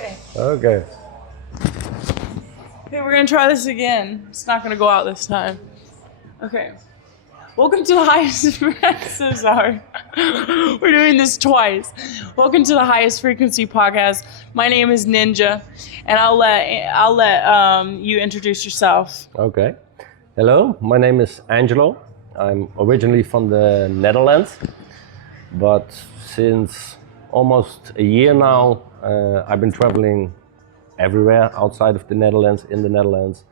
Okay. Okay. Okay, we're gonna try this again. It's not gonna go out this time. Okay. Welcome to the highest. So sorry. We're doing this twice. Welcome to the highest frequency podcast. My name is Ninja, and I'll let you introduce yourself. Okay. Hello, my name is Angelo. I'm originally from the Netherlands, but since almost a year now, I've been traveling everywhere outside of the Netherlands, in the Netherlands,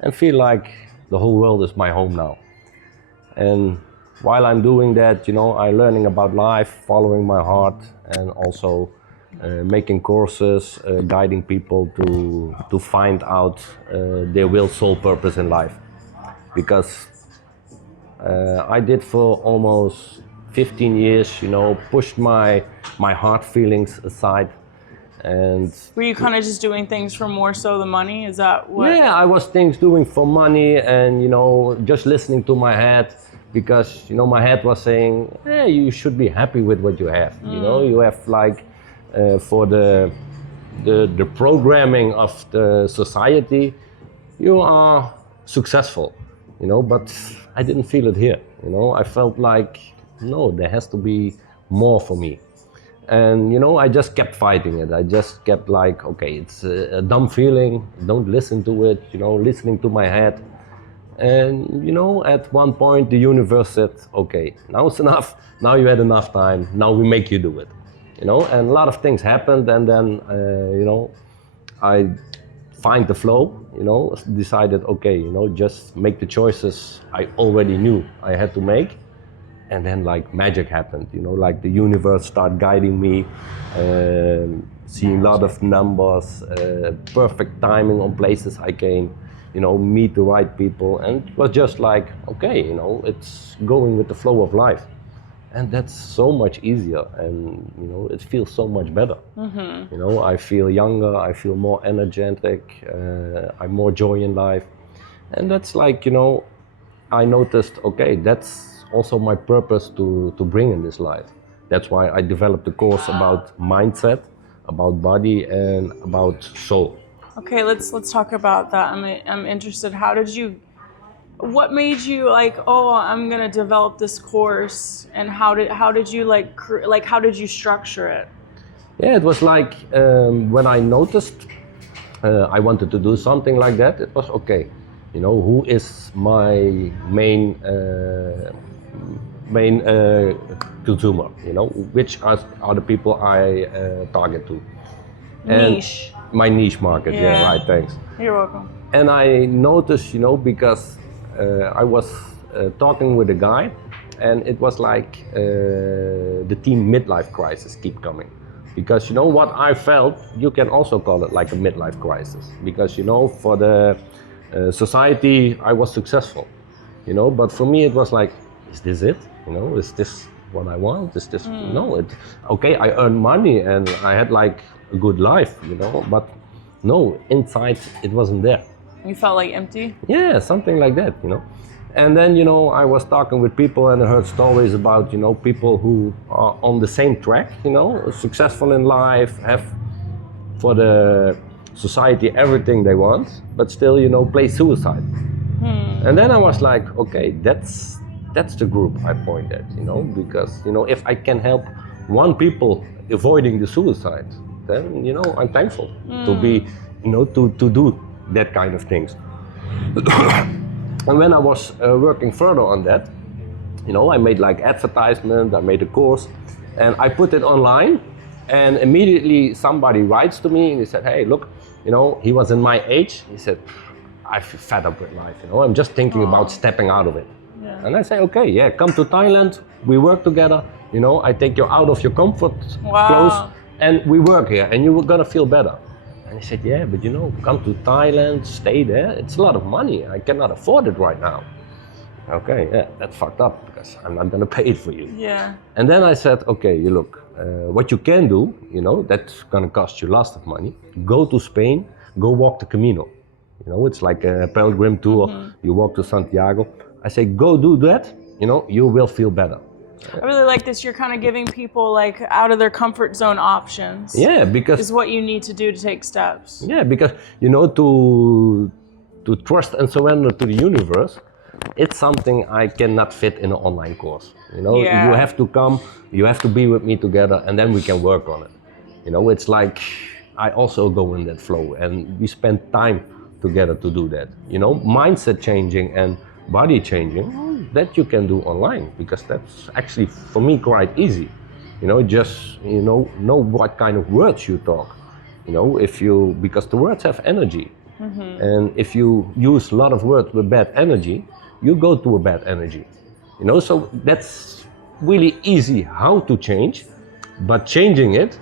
and feel like the whole world is my home now. And while I'm doing that, I'm learning about life, following my heart, and also making courses, guiding people to find out their real soul purpose in life. Because I did for almost 15 years, pushed my heart feelings aside. And were you kind of just doing things for more so the money? Is that what? Yeah, I was doing for money and, just listening to my head because, my head was saying, hey, you should be happy with what you have. You have for the programming of the society, you are successful, but I didn't feel it here. I felt like, no, there has to be more for me. And I just kept fighting it. I just kept like, okay, it's a dumb feeling, don't listen to it, listening to my head. And at one point the universe said, okay, now it's enough, now you had enough time, now we make you do it. And a lot of things happened, and then I find the flow, decided, okay, just make the choices I already knew I had to make. And then like magic happened, like the universe started guiding me, seeing a lot of numbers, perfect timing on places I can, meet the right people. And it was just like, okay, it's going with the flow of life. And that's so much easier, and it feels so much better. Mm-hmm. I feel younger, I feel more energetic, I'm more joy in life. And that's like, I noticed, okay, that's also my purpose to bring in this life. That's why I developed a course about mindset, about body, and about soul. Okay, let's talk about that. I'm interested. What made you like, oh, I'm gonna develop this course, and how did you how did you structure it? Yeah, it was like when I noticed I wanted to do something like that. It was okay. Who is my main consumer? Which are the people I target to? Niche. My niche market. Yeah, right. Thanks. You're welcome. And I noticed, because I was talking with a guy, and it was like the teen midlife crisis keep coming. Because what I felt, you can also call it like a midlife crisis. Because for the society, I was successful, but for me it was like, is this it? Is this what I want? Is this, okay, I earned money and I had like a good life, but no, inside it wasn't there. You felt like empty? Yeah, something like that, And then, I was talking with people and I heard stories about, people who are on the same track, successful in life, have for the society everything they want, but still, play suicide. And then I was like, okay, that's the group I point at, because, if I can help one people avoiding the suicide, then, I'm thankful to be, to do that kind of things. And when I was working further on that, I made like advertisement, I made a course, and I put it online, and immediately somebody writes to me and he said, hey, look, he was in my age. He said, I feel fed up with life, I'm just thinking about stepping out of it. Yeah. And I say, okay, yeah, come to Thailand, we work together, I take you out of your comfort clothes, and we work here, and you're gonna feel better. And he said, yeah, but come to Thailand, stay there, it's a lot of money, I cannot afford it right now. Okay, yeah, that's fucked up, because I'm not gonna pay it for you. Yeah. And then I said, okay, you look, what you can do, that's gonna cost you lots of money, go to Spain, go walk the Camino. It's like a pilgrim tour, you walk to Santiago. I say, go do that, you will feel better. I really like this. You're kind of giving people like out of their comfort zone options. Yeah, because is what you need to do to take steps. Yeah, because to trust and surrender to the universe, it's something I cannot fit in an online course. Yeah. You have to come, you have to be with me together, and then we can work on it. It's like I also go in that flow, and we spend time together to do that. Mindset changing and body changing, that you can do online, because that's actually for me quite easy. Just know what kind of words you talk. Because the words have energy, and if you use a lot of words with bad energy, you go to a bad energy. So that's really easy how to change, but changing it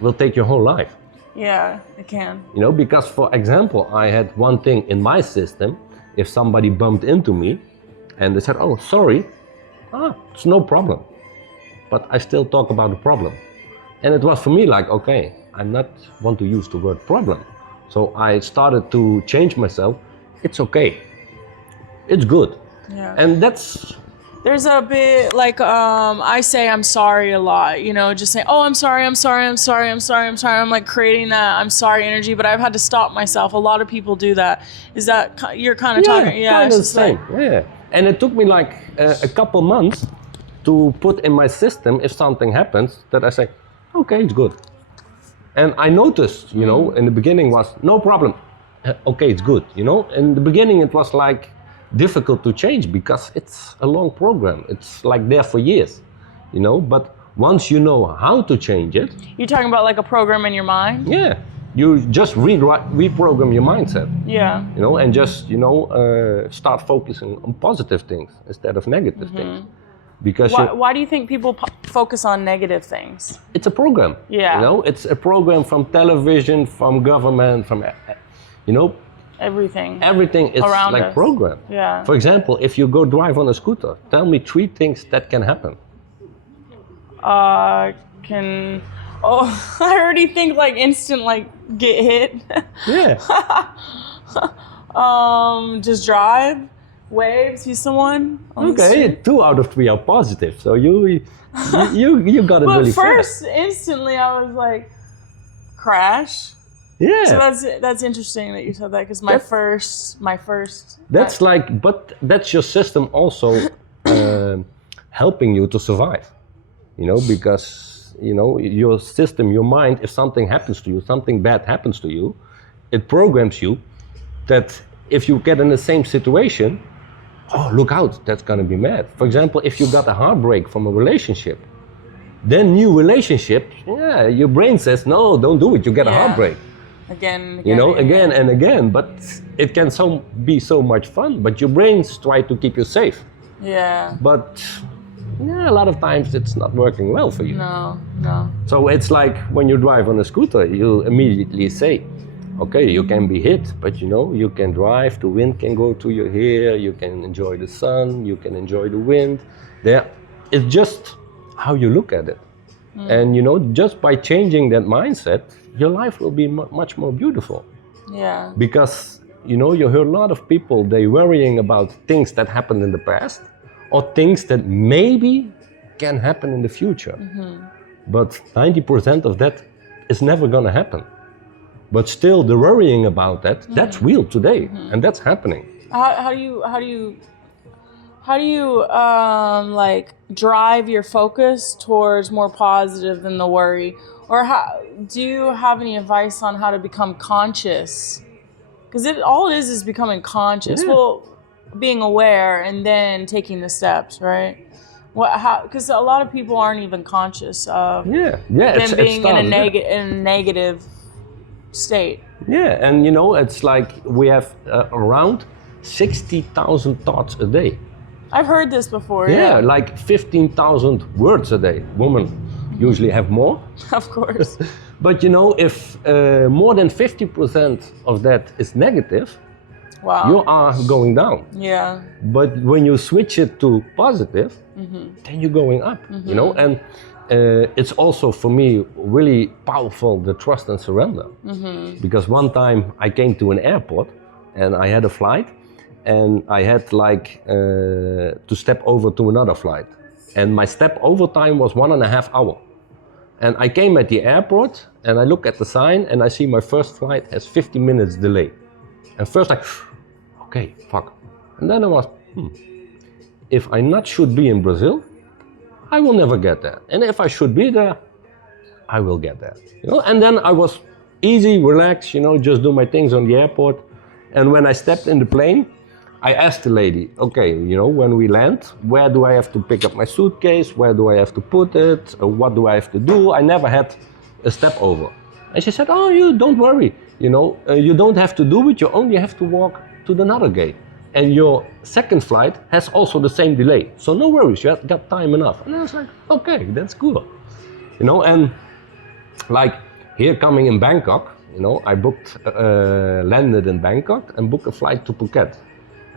will take your whole life. Yeah, it can. Because for example, I had one thing in my system. If somebody bumped into me and they said, "Oh, sorry," it's no problem. But I still talk about the problem. And it was for me like, okay, I'm not want to use the word problem. So I started to change myself. It's okay. It's good. Yeah. And that's... There's a bit like I say I'm sorry a lot, just saying, "Oh, I'm sorry, I'm sorry, I'm sorry, I'm sorry, I'm sorry." I'm like creating that I'm sorry energy, but I've had to stop myself. A lot of people do that. Is that you're kind of talking? Yeah, kind it's of just the same. like, Yeah. And it took me like a couple months to put in my system, if something happens, that I say, okay, it's good. And I noticed, in the beginning was no problem. Okay, it's good. In the beginning it was like difficult to change because it's a long program. It's like there for years, but once you know how to change it. You're talking about like a program in your mind? Yeah. You just reprogram your mindset. Yeah. And just, start focusing on positive things instead of negative things. Because why do you think people focus on negative things? It's a program. Yeah. It's a program from television, from government, from, everything. Everything is around like us. program. Yeah. For example, if you go drive on a scooter, tell me 3 things that can happen. I already think like instant like get hit. Yeah. Just drive, wave, see someone. Okay, 2 out of 3 are positive. So you got it but really first, fast. instantly I was like, crash. Yeah. So that's interesting that you said that, because my first. That's but that's your system also helping you to survive. Because your system, your mind, if something happens to you, something bad happens to you, it programs you that if you get in the same situation, oh, look out, that's gonna be mad. For example, if you got a heartbreak from a relationship, then new relationship, your brain says, no, don't do it, you get a heartbreak. Again, again and again, but it can be so much fun, but your brains try to keep you safe. Yeah. But a lot of times it's not working well for you. No. So it's like when you drive on a scooter, you immediately say, okay, you can be hit, but you can drive, the wind can go to your hair, you can enjoy the sun, you can enjoy the wind. It's just how you look at it. And just by changing that mindset, your life will be much more beautiful. Yeah. Because, you hear a lot of people, they worrying about things that happened in the past, or things that maybe can happen in the future. But 90% of that is never gonna happen. But still, the worrying about that, that's real today, and that's happening. How do you like drive your focus towards more positive than the worry? Or do you have any advice on how to become conscious? Because all it is becoming conscious. Yeah. Well, being aware and then taking the steps, right? Because a lot of people aren't even conscious of them being in a negative state. Yeah, and it's like we have around 60,000 thoughts a day. I've heard this before. Yeah, like 15,000 words a day. Women usually have more. Of course. But if more than 50% of that is negative, wow, you are going down. Yeah. But when you switch it to positive, then you're going up. And it's also for me really powerful, the trust and surrender. Because one time I came to an airport and I had a flight, and I had to step over to another flight, and my step over time was 1.5 hours. And I came at the airport and I look at the sign and I see my first flight has 50 minutes delay. And first I, okay, fuck. And then I was, if I not should be in Brazil, I will never get there. And if I should be there, I will get there. You know? And then I was easy, relaxed, you know, just do my things on the airport. And when I stepped in the plane, I asked the lady, okay, you know, when we land, where do I have to pick up my suitcase? Where do I have to put it? What do I have to do? I never had a step over. And she said, oh, you don't worry. You know, you don't have to do it. You only have to walk to another gate. And your second flight has also the same delay. So no worries, you have got time enough. And I was like, okay, that's cool. You know, and like here coming in Bangkok, you know, I booked, landed in Bangkok and booked a flight to Phuket.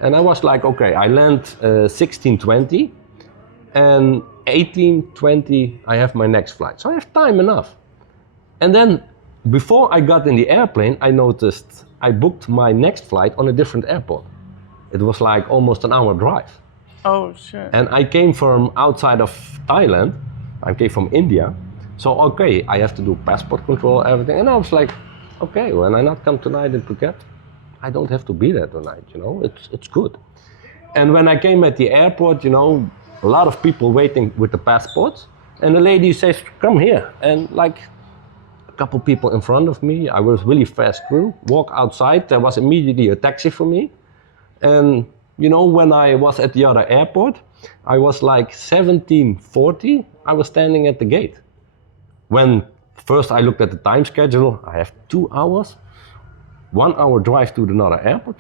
And I was like, okay, I land 16:20 and 18:20 I have my next flight. So I have time enough. And then before I got in the airplane, I noticed I booked my next flight on a different airport. It was like almost an hour drive. Oh shit. And I came from outside of Thailand. I came from India. So okay, I have to do passport control, everything. And I was like, okay, when I not come tonight in Phuket, I don't have to be there tonight, you know, it's good. And when I came at the airport, you know, a lot of people waiting with the passports, and the lady says, come here. And like a couple people in front of me, I was really fast through, walk outside, there was immediately a taxi for me. And you know, when I was at the other airport, I was like 17:40, I was standing at the gate. When first I looked at the time schedule, I have 2 hours. 1 hour drive to another airport.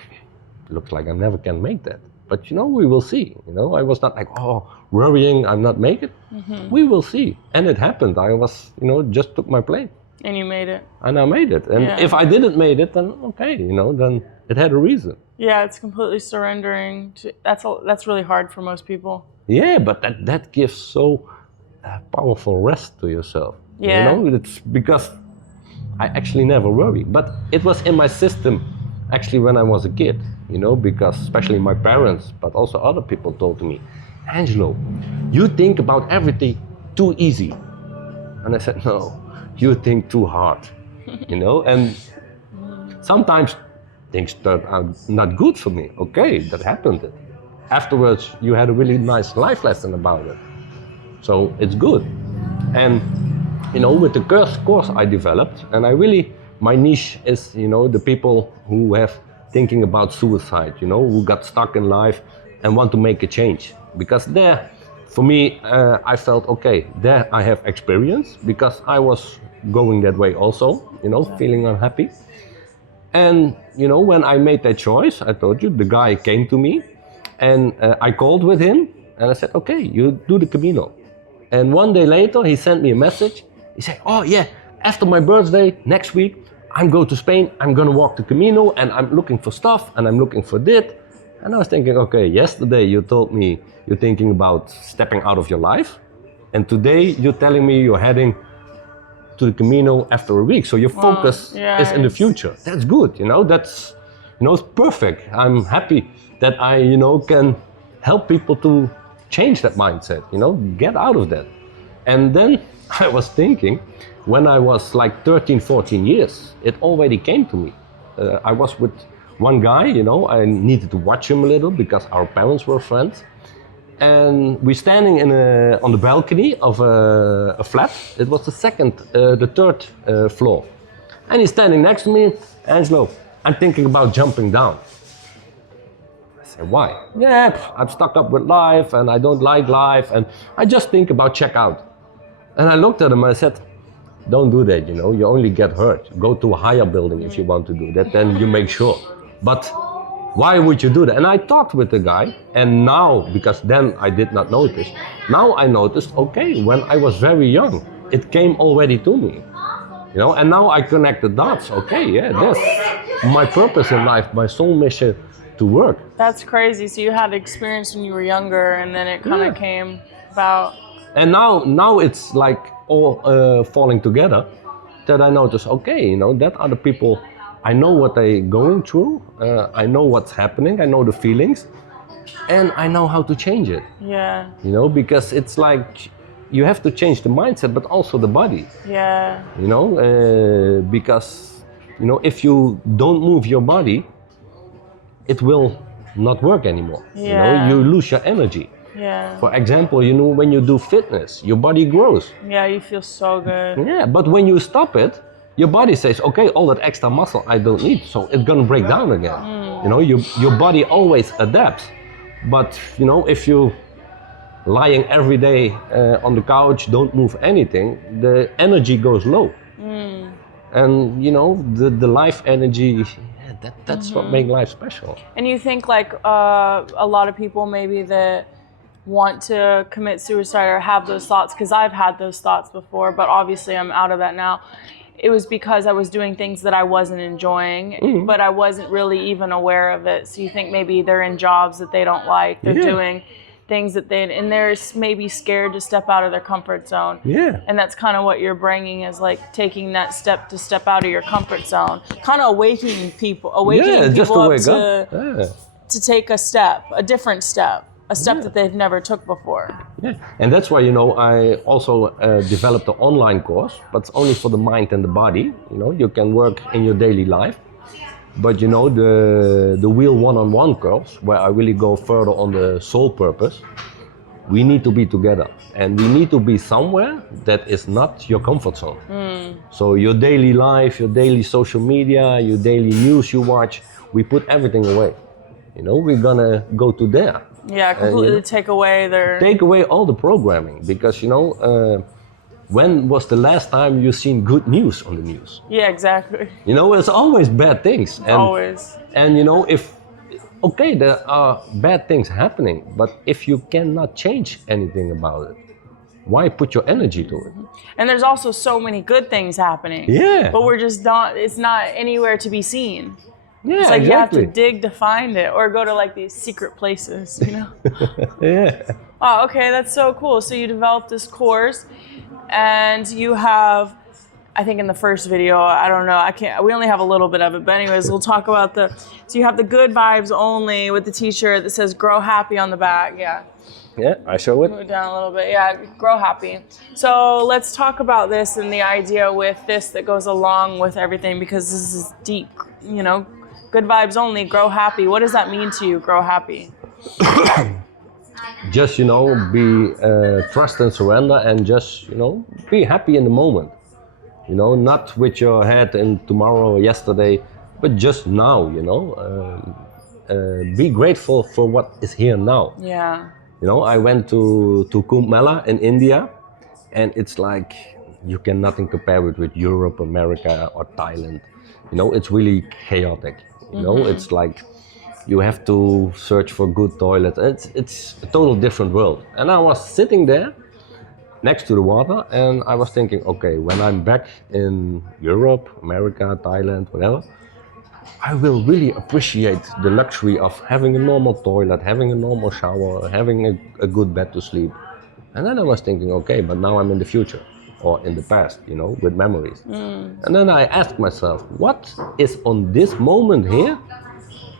Looks like I never can make that. But you know, we will see. You know, I was not like, oh, worrying, I'm not make it. We will see. And it happened. I was, you know, just took my plane. And you made it. And I made it. And if I didn't made it, then okay, you know, then it had a reason. Yeah, it's completely surrendering to. That's really hard for most people. Yeah, but that gives so powerful rest to yourself. Yeah. You know, it's because I actually never worry, but it was in my system actually when I was a kid, you know, because especially my parents, but also other people told me, Angelo, you think about everything too easy. And I said, no, you think too hard, you know, and sometimes things turned out not good for me. Okay, that happened. Afterwards, you had a really nice life lesson about it. So it's good. And you know, with the course I developed, and I really, my niche is, you know, the people who have thinking about suicide, you know, who got stuck in life and want to make a change. Because there, for me, I felt, okay, there I have experience because I was going that way also, you know, feeling unhappy. And, you know, when I made that choice, I told you, the guy came to me and I called with him and I said, okay, you do the Camino. And one day later, he sent me a message. He said, oh yeah, after my birthday, next week, I'm going to Spain, I'm gonna walk the Camino and I'm looking for stuff and I'm looking for this. And I was thinking, okay, yesterday you told me you're thinking about stepping out of your life. And today you're telling me you're heading to the Camino after a week. So your focus is in the future. That's good, you know, that's, you know, it's perfect. I'm happy that I, you know, can help people to change that mindset, you know, get out of that. And then I was thinking, when I was like 13, 14 years, it already came to me. I was with one guy, you know, I needed to watch him a little because our parents were friends. And we're standing in on the balcony of a flat. It was the third floor. And he's standing next to me, Angelo, I'm thinking about jumping down. I said, why? Yeah, I'm stuck up with life and I don't like life and I just think about check out. And I looked at him and I said, don't do that, you know, you only get hurt. Go to a higher building if you want to do that, then you make sure. But why would you do that? And I talked with the guy, and now, because then I did not notice, now I noticed, okay, when I was very young, it came already to me. You know, and now I connect the dots. Okay, yeah, that's my purpose in life, my soul mission to work. That's crazy. So you had experience when you were younger, and then it kind of came about. And now it's like all falling together, that I notice, okay, you know, that are the people, I know what they're going through, I know what's happening, I know the feelings, and I know how to change it. Yeah. You know, because it's like you have to change the mindset, but also the body. Yeah. You know, because you know if you don't move your body, it will not work anymore. You know, Yeah. you lose your energy. Yeah. For example, you know, when you do fitness, your body grows. Yeah, you feel so good. Yeah, but when you stop it, your body says, okay, all that extra muscle I don't need, so it's gonna break down again. You know, your body always adapts. But you know, if you lying every day on the couch, don't move anything, the energy goes low. And you know, the life energy, yeah, that's what makes life special. And you think like a lot of people maybe that want to commit suicide or have those thoughts, because I've had those thoughts before, but obviously I'm out of that now. It was because I was doing things that I wasn't enjoying, but I wasn't really even aware of it. So you think maybe they're in jobs that they don't like, they're doing things that and they're maybe scared to step out of their comfort zone. Yeah. And that's kind of what you're bringing, is like taking that step to step out of your comfort zone, kind of awakening people Just to up wake to, up. Yeah. to take a step, a different step, a step that they've never took before. Yeah, and that's why, you know, I also developed an online course, but it's only for the mind and the body. You know, you can work in your daily life, but you know, the real one-on-one course, where I really go further on the soul purpose, we need to be together, and we need to be somewhere that is not your comfort zone. So your daily life, your daily social media, your daily news you watch, we put everything away. You know, we're gonna go to there. Yeah, completely take away their... Take away all the programming, because you know, when was the last time you seen good news on the news? Yeah, exactly. You know, it's always bad things. And, Always. And you know, okay, there are bad things happening, but if you cannot change anything about it, why put your energy to it? And there's also so many good things happening. Yeah. But we're just not, it's not anywhere to be seen. Yeah, It's like exactly. you have to dig to find it, or go to like these secret places, you know? Yeah. Oh, okay, that's so cool. So you developed this course, and you have, I think in the first video, I don't know, we only have a little bit of it, but anyways, we'll talk about so you have the good vibes only with the t-shirt that says grow happy on the back. Yeah. Yeah, I show it. Move it down a little bit. Yeah, grow happy. So let's talk about this and the idea with this that goes along with everything, because this is deep, you know, good vibes only, grow happy. What does that mean to you, grow happy? Just, you know, be trust and surrender, and just, you know, be happy in the moment. You know, not with your head in tomorrow or yesterday, but just now, you know. Be grateful for what is here now. Yeah. You know, I went to Kumbh Mela in India, and it's like you can nothing compare it with Europe, America, or Thailand. You know, it's really chaotic. You know, it's like you have to search for good toilets. It's a total different world. And I was sitting there next to the water, and I was thinking, okay, when I'm back in Europe, America, Thailand, whatever, I will really appreciate the luxury of having a normal toilet, having a normal shower, having a good bed to sleep. And then I was thinking, okay, but now I'm in the future, or in the past, you know, with memories. And then I asked myself, what is on this moment here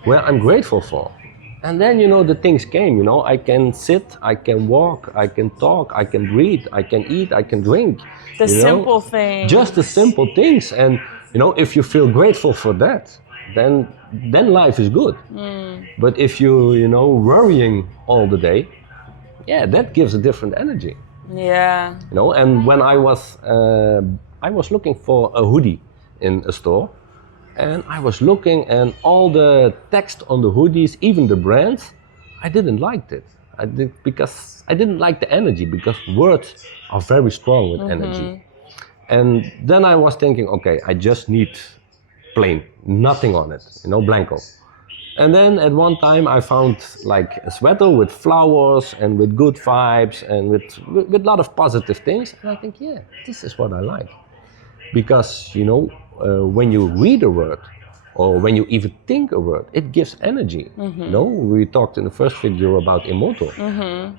where I'm grateful for? And then, you know, the things came, you know, I can sit, I can walk, I can talk, I can breathe, I can eat, I can drink. The you know? simple things. Just the simple things. And, you know, if you feel grateful for that, then life is good. But if you know, worrying all the day, yeah, that gives a different energy. Yeah. You know, and when I was looking for a hoodie in a store, and I was looking, and all the text on the hoodies, even the brands, I didn't like it. Because I didn't like the energy, because words are very strong with energy. And then I was thinking, okay, I just need plain, nothing on it, you know, blanco. And then at one time I found like a sweater with flowers and with good vibes and with a lot of positive things. And I think, yeah, this is what I like. Because, you know, when you read a word, or when you even think a word, it gives energy. You know, we talked in the first video about immortal.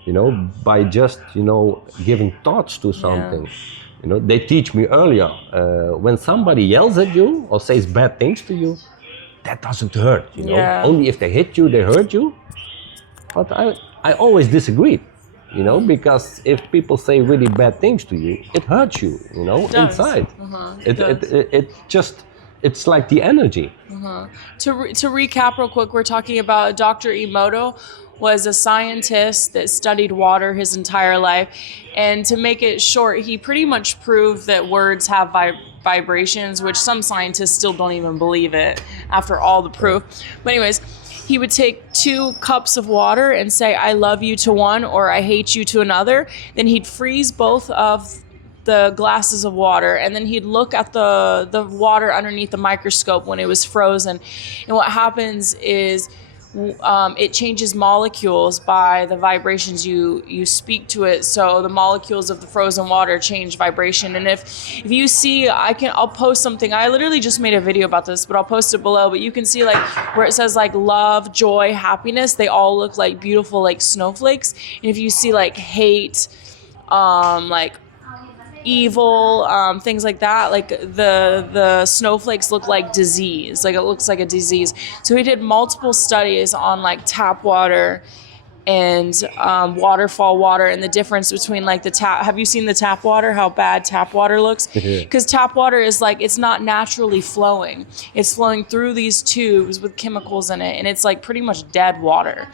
You know, by just, you know, giving thoughts to something. You know, they teach me earlier, when somebody yells at you or says bad things to you, that doesn't hurt, you know. Only if they hit you, they hurt you. But I always disagreed, you know, because if people say really bad things to you, it hurts you, you know, inside. It just, it's like the energy. To recap real quick, we're talking about Dr. Emoto was a scientist that studied water his entire life. And to make it short, he pretty much proved that words have vibrations, which some scientists still don't even believe it after all the proof. But anyways, he would take 2 cups of water and say, I love you to one, or I hate you to another. Then he'd freeze both of the glasses of water, and then he'd look at the water underneath the microscope when it was frozen. And what happens is it changes molecules by the vibrations you speak to it. So the molecules of the frozen water change vibration. And if you see, I'll post something. I literally just made a video about this, but I'll post it below. But you can see like where it says like love, joy, happiness, they all look like beautiful like snowflakes. And if you see like hate, like evil, things like that, like the snowflakes look like disease, like it looks like a disease. So he did multiple studies on like tap water and waterfall water, and the difference between like the tap. Have you seen the tap water, how bad tap water looks? Because tap water is like, it's not naturally flowing, it's flowing through these tubes with chemicals in it, and it's like pretty much dead water.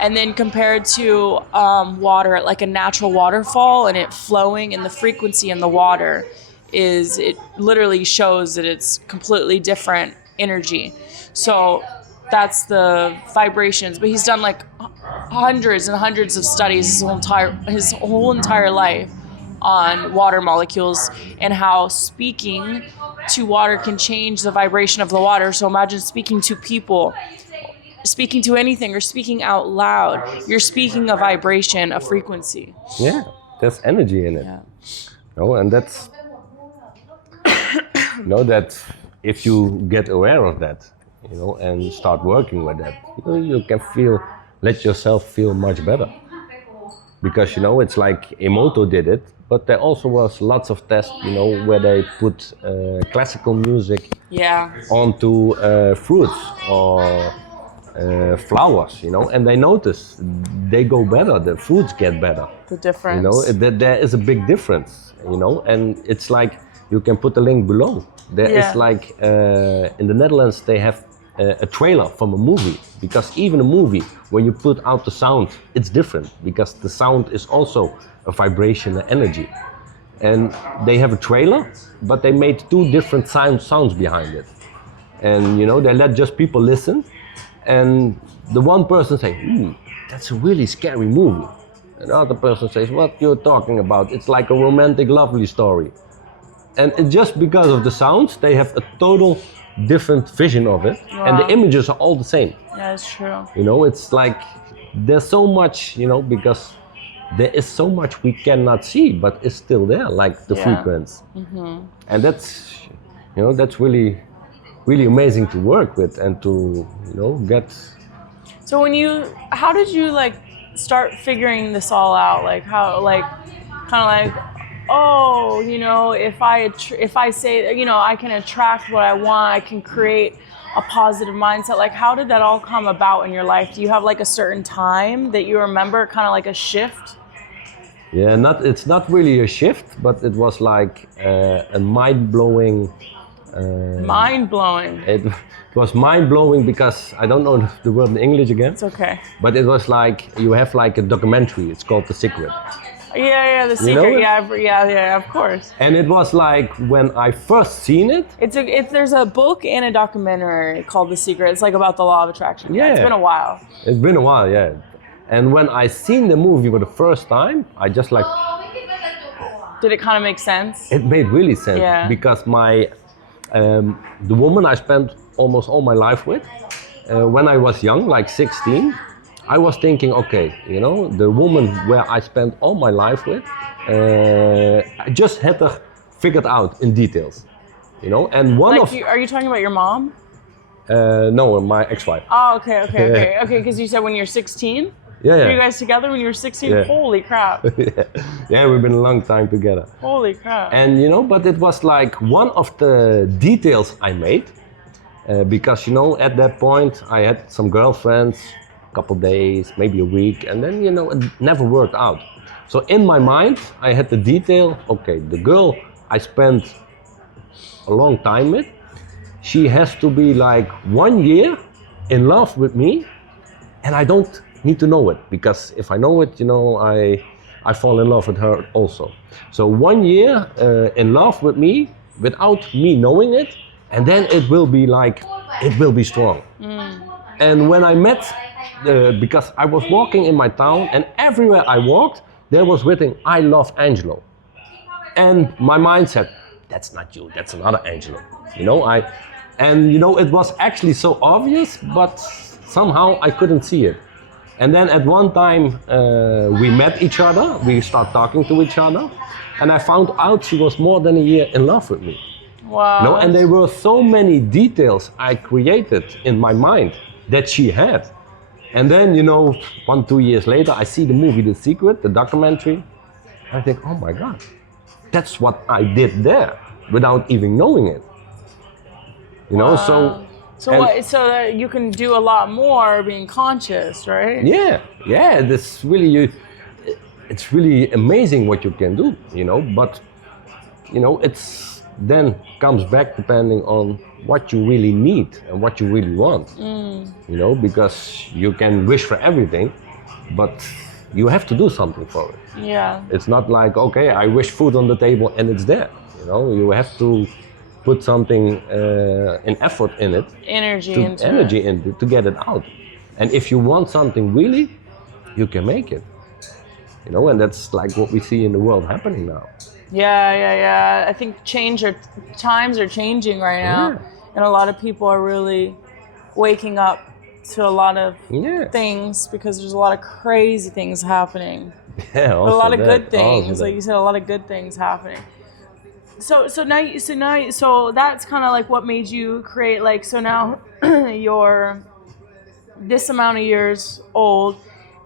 And then compared to water at like a natural waterfall and it flowing, and the frequency in the water it literally shows that it's completely different energy. So that's the vibrations. But he's done like hundreds and hundreds of studies his whole entire life on water molecules and how speaking to water can change the vibration of the water. So imagine speaking to people, speaking to anything, or speaking out loud. You're speaking a vibration, a frequency. Yeah, there's energy in it. Yeah. No, and that's that if you get aware of that, you know, and start working with that, you know, you can let yourself feel much better. Because, you know, it's like Emoto did it, but there also was lots of tests, you know, where they put classical music onto fruits or flowers, you know, and they notice they go better, the fruits get better. The difference. You know, there is a big difference, you know, and it's like, you can put the link below. There is like, in the Netherlands, they have a trailer from a movie, because even a movie, when you put out the sound, it's different, because the sound is also a vibration, an energy. And they have a trailer, but they made 2 different sounds behind it. And, you know, they let just people listen. And the one person say, that's a really scary movie. And the other person says, what you're talking about? It's like a romantic, lovely story. And just because of the sounds, they have a total different vision of it. Wow. And the images are all the same. Yeah, that's true. You know, it's like, there's so much, you know, because there is so much we cannot see, but it's still there, like the frequency. And that's, you know, that's really amazing to work with and to, you know, get. So how did you like start figuring this all out? Like how, like, kind of like, oh, you know, if I say, you know, I can attract what I want, I can create a positive mindset. Like, how did that all come about in your life? Do you have like a certain time that you remember, kind of like a shift? Yeah, it's not really a shift, but it was like a mind-blowing. Mind-blowing. It was mind-blowing because I don't know the word in English again. It's okay. But it was like, you have like a documentary, it's called The Secret. Yeah, The Secret. You know yeah, of course. And it was like when I first seen it. There's a book and a documentary called The Secret. It's like about the law of attraction. Yeah, it's been a while. It's been a while, yeah. And when I seen the movie for the first time, I just like. Did it kind of make sense? It made really sense because the woman I spent almost all my life with, when I was young, like 16. I was thinking, okay, you know, the woman where I spent all my life with, I just had her figured out in details, you know. And are you talking about your mom? No, my ex-wife. Oh, okay. Because you said when you're 16. Yeah. Were you guys together when you were 16? Yeah. Holy crap. Yeah, we've been a long time together. Holy crap. And you know, but it was like one of the details I made, because you know, at that point I had some girlfriends. couple days, maybe a week, and then it never worked out. So in my mind, I had the detail. Okay, the girl I spent a long time with, she has to be like 1 year in love with me, and I don't need to know it, because if I know it, I fall in love with her also. So 1 year in love with me without me knowing it, and then it will be strong. And when I met, because I was walking in my town, and everywhere I walked, there was written, "I love Angelo." And my mind said, "That's not you, that's another Angelo." It was actually so obvious, but somehow I couldn't see it. And then at one time we met each other, we started talking to each other, and I found out she was more than a year in love with me. Wow. And there were so many details I created in my mind that she had. And then, 1-2 years later, I see the movie The Secret, the documentary. I think, oh my God, that's what I did there without even knowing it. Wow. So that you can do a lot more being conscious, right? Yeah, it's really amazing what you can do, but it's then comes back depending on what you really need and what you really want. Because you can wish for everything, but you have to do something for it. Yeah. It's not like, okay, I wish food on the table and it's there. You have to put something in effort in it, energy into it to get it out. And if you want something really, you can make it. And that's like what we see in the world happening now. Yeah. I think times are changing right now, and a lot of people are really waking up to a lot of things, because there's a lot of crazy things happening. Yeah, but a lot of good things, like you said, a lot of good things happening. So that's kind of like what made you create, like, so now you're this amount of years old,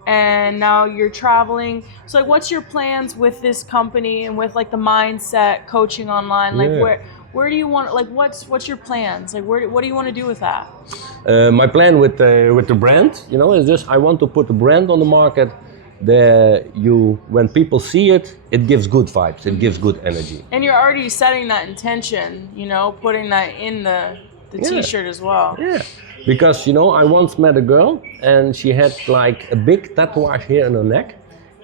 and now you're traveling. So like, what's your plans with this company and with like the mindset coaching online? Like where do you want, like, what's your plans? Like, what do you want to do with that? My plan with the brand, is just I want to put a brand on the market that when people see it, it gives good vibes, it gives good energy. And you're already setting that intention, putting that in the t-shirt as well. Yeah, because I once met a girl, and she had like a big tattooage here in her neck,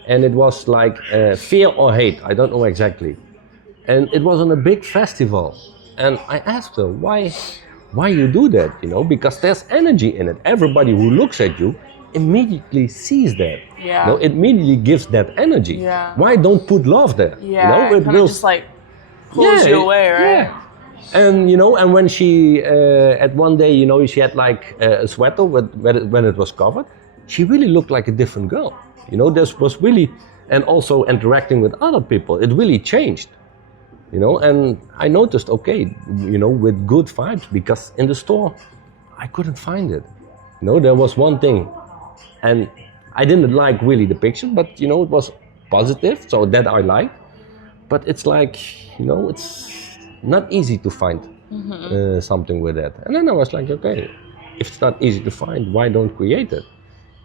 and it was like fear or hate, I don't know exactly. And it was on a big festival, and I asked her, why you do that, because there's energy in it. Everybody who looks at you immediately sees that. Yeah. It immediately gives that energy. Yeah. Why don't put love there? Yeah. It will just like pulls you away, right? Yeah. And and when she at one day, she had like a sweater when it was covered, she really looked like a different girl. This was really, and also interacting with other people, it really changed. And I noticed, okay, with good vibes, because in the store I couldn't find it. There was one thing, and I didn't like really the picture, but it was positive, so that I liked. But it's like, it's not easy to find something with that. And then I was like, okay, if it's not easy to find, why don't create it?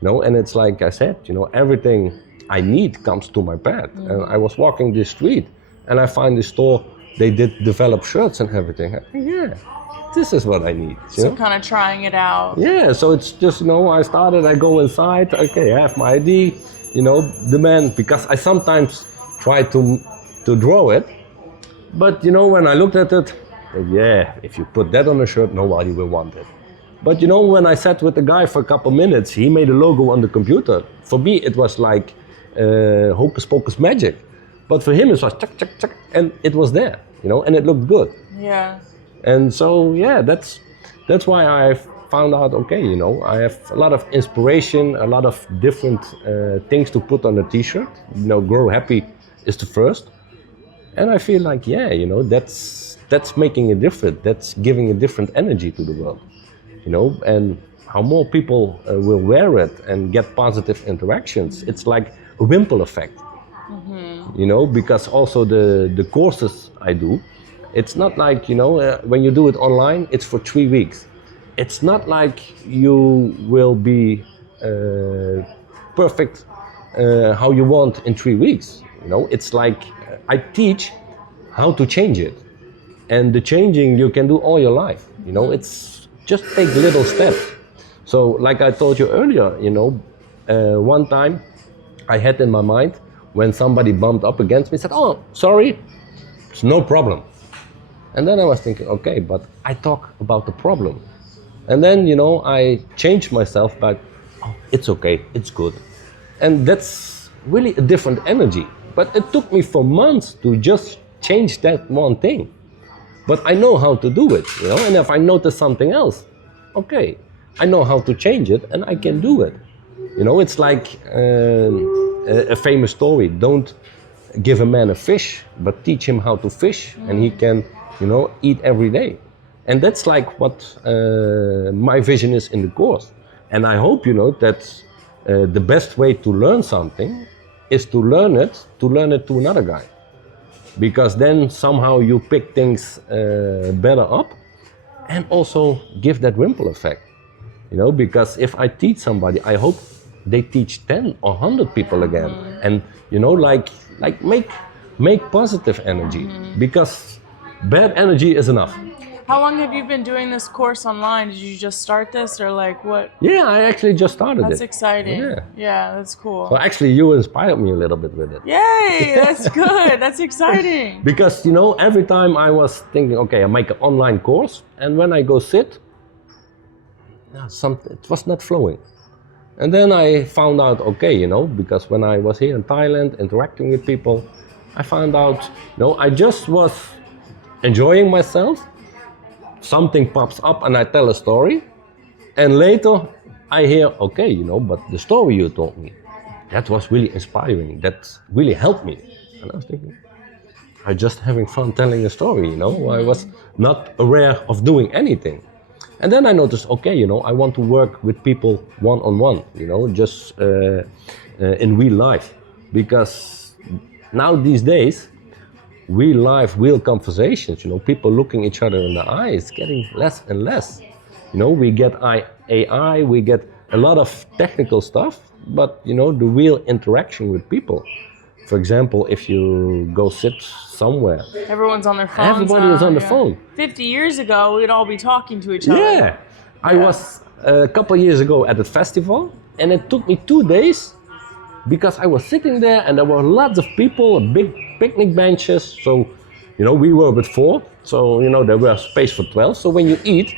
And it's like I said, everything I need comes to my path. And I was walking this street, and I find this store, they did develop shirts and everything. I think, this is what I need. So kind of trying it out. Yeah, so it's just, I go inside, okay, I have my ID, the man, because I sometimes try to draw it, but when I looked at it, if you put that on a shirt, nobody will want it. But when I sat with the guy for a couple minutes, he made a logo on the computer. For me, it was like hocus pocus magic. But for him, it was chuck, chuck, chuck, and it was there, and it looked good. Yeah. And so, that's why I found out, okay, I have a lot of inspiration, a lot of different things to put on a t-shirt. Grow happy is the first. And I feel like, that's making a difference. That's giving a different energy to the world, and how more people will wear it and get positive interactions. It's like a wimple effect. Because also the courses I do, it's not like, when you do it online, it's for 3 weeks. It's not like you will be perfect how you want in 3 weeks. You know, it's like I teach how to change it, and the changing you can do all your life. You know, it's just take little steps. So, like I told you earlier, you know, one time I had in my mind when somebody bumped up against me, said, "Oh, sorry, it's no problem." And then I was thinking, okay, but I talk about the problem. And then, you know, I changed myself back, oh, it's okay, it's good. And that's really a different energy. But it took me for months to just change that one thing. But I know how to do it, you know, and if I notice something else, okay, I know how to change it and I can do it. You know, it's like a famous story. Don't give a man a fish, but teach him how to fish, and he can, you know, eat every day. And that's like what my vision is in the course. And I hope, you know, that the best way to learn something is to learn it to another guy. Because then somehow you pick things better up, and also give that ripple effect. You know, because if I teach somebody, I hope they teach 10 or 100 people again. And, you know, like make positive energy, because bad energy is enough. How long have you been doing this course online? Did you just start this, or like what? Yeah, I actually just started That's it. exciting. Yeah. Yeah, that's cool. So actually you inspired me a little bit with it. Yay, that's good. That's exciting. Because, you know, every time I was thinking, okay, I make an online course, and when I go sit, it was not flowing. And then I found out, okay, you know, because when I was here in Thailand interacting with people, I found out, you know, I just was enjoying myself. Something pops up and I tell a story, and later I hear, okay, you know, but the story you told me, that was really inspiring. That really helped me. And I was thinking, I'm just having fun telling a story, you know. I was not aware of doing anything. And then I noticed, okay, you know, I want to work with people one-on-one, you know, just in real life. Because now these days, real life, real conversations, you know, people looking each other in the eye is getting less and less. You know, we get AI, we get a lot of technical stuff, but, you know, the real interaction with people. For example, if you go sit somewhere, Everyone's on their phones. everybody is on the phone. 50 years ago, we'd all be talking to each other. Yeah, I was a couple years ago at a festival, and it took me 2 days because I was sitting there and there were lots of people, big picnic benches. So, you know, we were with 4, so, you know, there was space for 12. So when you eat,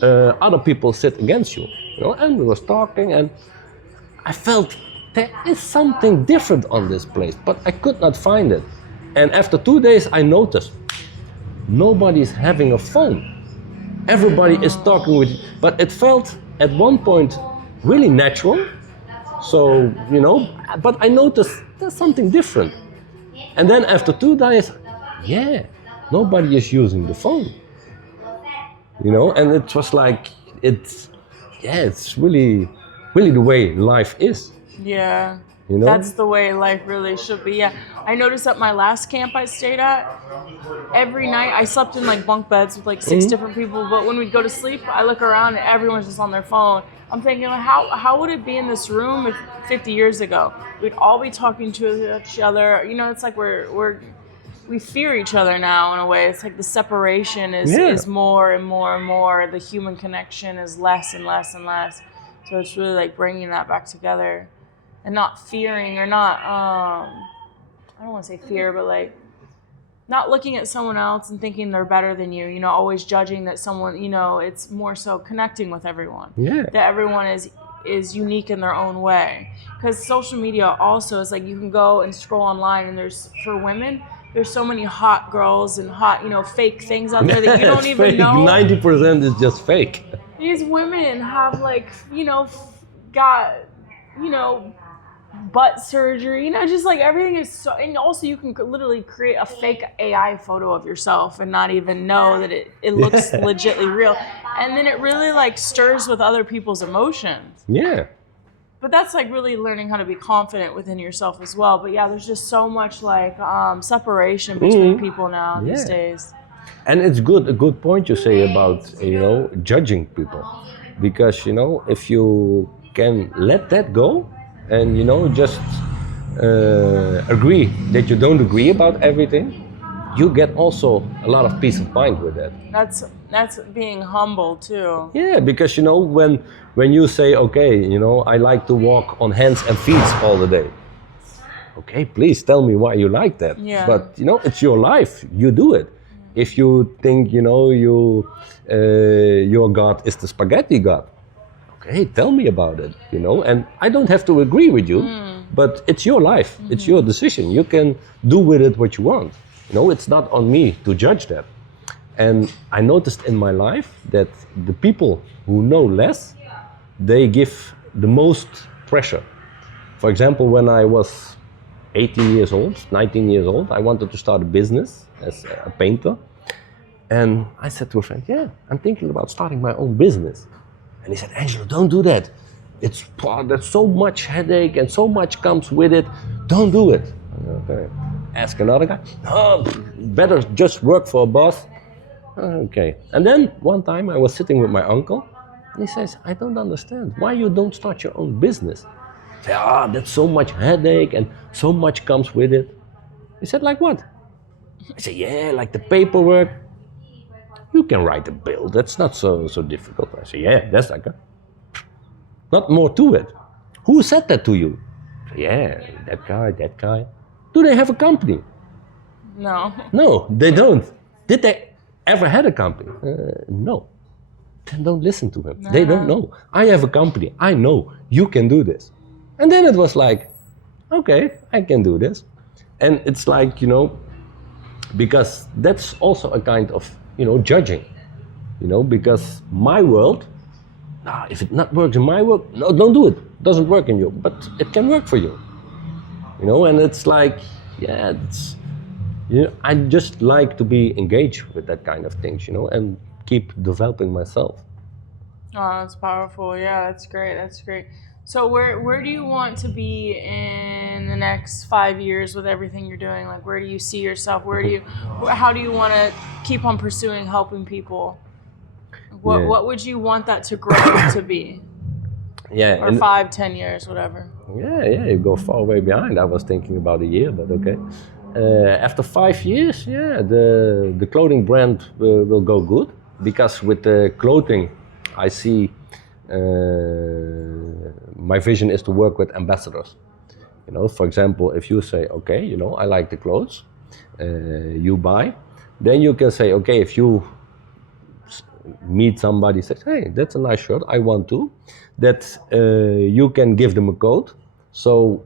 other people sit against you, you know, and we was talking, and I felt there is something different on this place, but I could not find it. And after 2 days, I noticed nobody's having a phone. Everybody is talking with, but it felt at one point really natural. So, you know, but I noticed there's something different. And then after 2 days, yeah, nobody is using the phone. You know, and it was like, it's really the way life is. Yeah. You know? That's the way life really should be. Yeah. I noticed at my last camp I stayed at, every night I slept in like bunk beds with like 6 different people, but when we'd go to sleep, I look around and everyone's just on their phone. I'm thinking, how would it be in this room if 50 years ago? We'd all be talking to each other. You know, it's like we fear each other now in a way. It's like the separation is more and more and more. The human connection is less and less and less. So it's really like bringing that back together. And not fearing, or not, I don't want to say fear, but like not looking at someone else and thinking they're better than you, you know, always judging that someone, you know, it's more so connecting with everyone. Yeah. That everyone is unique in their own way. Because social media also is like you can go and scroll online, and for women, there's so many hot girls and hot, you know, fake things out there that you don't even fake. know. 90% is just fake. These women have like, you know, got, you know, butt surgery, you know, just like everything is so, and also you can literally create a fake AI photo of yourself and not even know that it looks legitly real. And then it really like stirs with other people's emotions. Yeah. But that's like really learning how to be confident within yourself as well. But yeah, there's just so much like separation between people now these days. And it's a good point you say about, you know, judging people. Because, you know, if you can let that go and, you know, just agree that you don't agree about everything, you get also a lot of peace of mind with that. That's being humble too. Yeah, because, you know, when you say, okay, you know, I like to walk on hands and feet all the day. Okay, please tell me why you like that. Yeah. But, you know, it's your life. You do it. If you think, you know, your God is the spaghetti God, okay, tell me about it, you know. And I don't have to agree with you, but it's your life. It's your decision. You can do with it what you want. You know, it's not on me to judge that. And I noticed in my life that the people who know less, they give the most pressure. For example, when I was 18 years old, 19 years old, I wanted to start a business as a painter. And I said to a friend, yeah, I'm thinking about starting my own business. And he said, Angelo, don't do that. There's so much headache and so much comes with it. Don't do it. Okay. Ask another guy, oh, better just work for a boss. Okay. And then one time I was sitting with my uncle, and he says, I don't understand why you don't start your own business. I say, that's so much headache and so much comes with it. He said, like what? I said, yeah, like the paperwork. You can write a bill, that's not so difficult. I said, yeah, that's like not more to it. Who said that to you? I said, yeah, that guy. Do they have a company? No. No, they don't. Did they ever had a company? No. Then don't listen to him. They don't know. I have a company. I know you can do this. And then it was like, okay, I can do this. And it's like, you know, because that's also a kind of, you know, judging, you know, because my world, if it not works in my world, no, don't do it. It doesn't work in you, but it can work for you, you know. And it's like, yeah, it's, you know, I just like to be engaged with that kind of things, you know, and keep developing myself. Oh, that's powerful. Yeah, that's great. That's great. So where do you want to be in the next 5 years with everything you're doing? Like, where do you see yourself? How do you want to keep on pursuing helping people? What would you want that to grow to be? Yeah. Or 5, 10 years, whatever. Yeah, you go far way behind. I was thinking about a year, but okay. After 5 years, yeah, the clothing brand will go good, because with the clothing, I see my vision is to work with ambassadors. You know, for example, if you say, okay, you know, I like the clothes, you buy, then you can say, okay, if you meet somebody says, hey, that's a nice shirt, I want to, that you can give them a code, so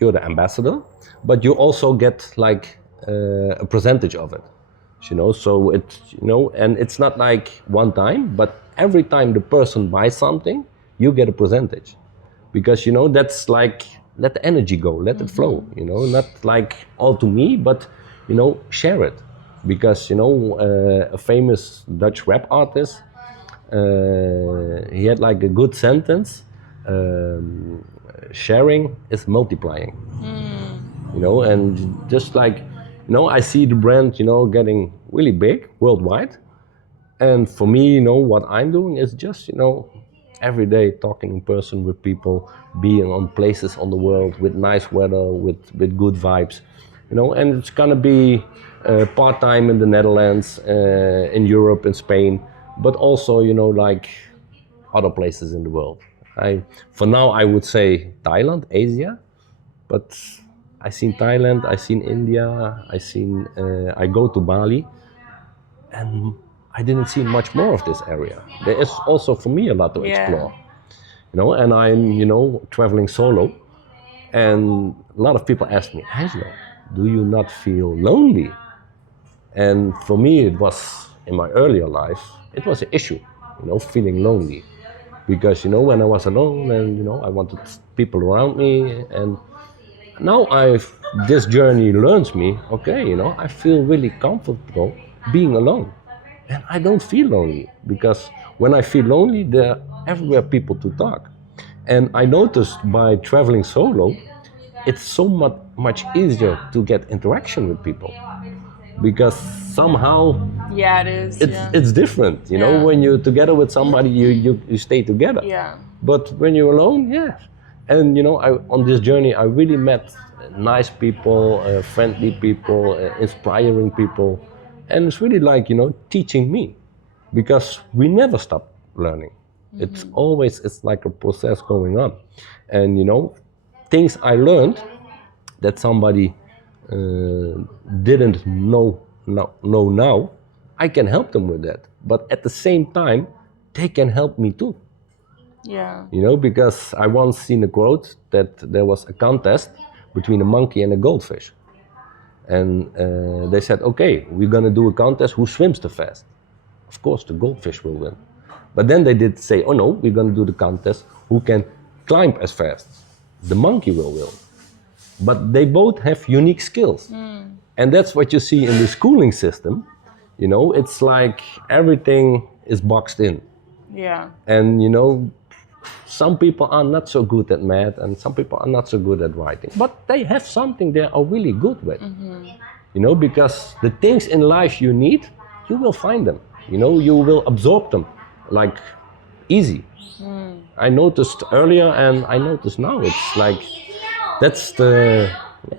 you're the ambassador, but you also get like a percentage of it, you know. So it's, you know, and it's not like one time, but every time the person buys something, you get a percentage, because, you know, that's like, let the energy go, let it flow, you know, not like all to me, but, you know, share it. Because, you know, a famous Dutch rap artist, he had like a good sentence, sharing is multiplying. You know, and just like, you know, I see the brand, you know, getting really big worldwide. And for me, you know, what I'm doing is just, you know, every day talking in person with people, being on places on the world with nice weather, with good vibes, you know. And it's gonna be part-time in the Netherlands, in Europe, in Spain, but also, you know, like other places in the world. For now, I would say Thailand, Asia, but I seen Thailand, I seen India, I go to Bali, and I didn't see much more of this area. There is also for me a lot to explore, you know. And I'm, you know, traveling solo, and a lot of people ask me, Angelo, do you not feel lonely? And for me, it was, in my earlier life, it was an issue, you know, feeling lonely. Because, you know, when I was alone and, you know, I wanted people around me. And now this journey learns me, okay, you know, I feel really comfortable being alone. And I don't feel lonely, because when I feel lonely, there are everywhere people to talk. And I noticed by traveling solo, it's so much easier to get interaction with people. Because somehow it is. it's different, you know. When you're together with somebody, you stay together. Yeah. But when you're alone, yeah. And on this journey, I really met nice people, friendly people, inspiring people, and it's really like teaching me, because we never stop learning. It's like a process going on, and things I learned that somebody didn't know now, I can help them with that. But at the same time, they can help me too. Yeah. Because I once seen a quote that there was a contest between a monkey and a goldfish. And they said, okay, we're gonna do a contest who swims the fast. Of course, the goldfish will win. But then they did say, oh no, we're gonna do the contest who can climb as fast. The monkey will win. But they both have unique skills. And that's what you see in the schooling system. It's like everything is boxed in. Yeah. And some people are not so good at math and some people are not so good at writing. But they have something they are really good with. Because the things in life you need, you will find them. You will absorb them like easy. I noticed earlier and I notice now. It's like that's the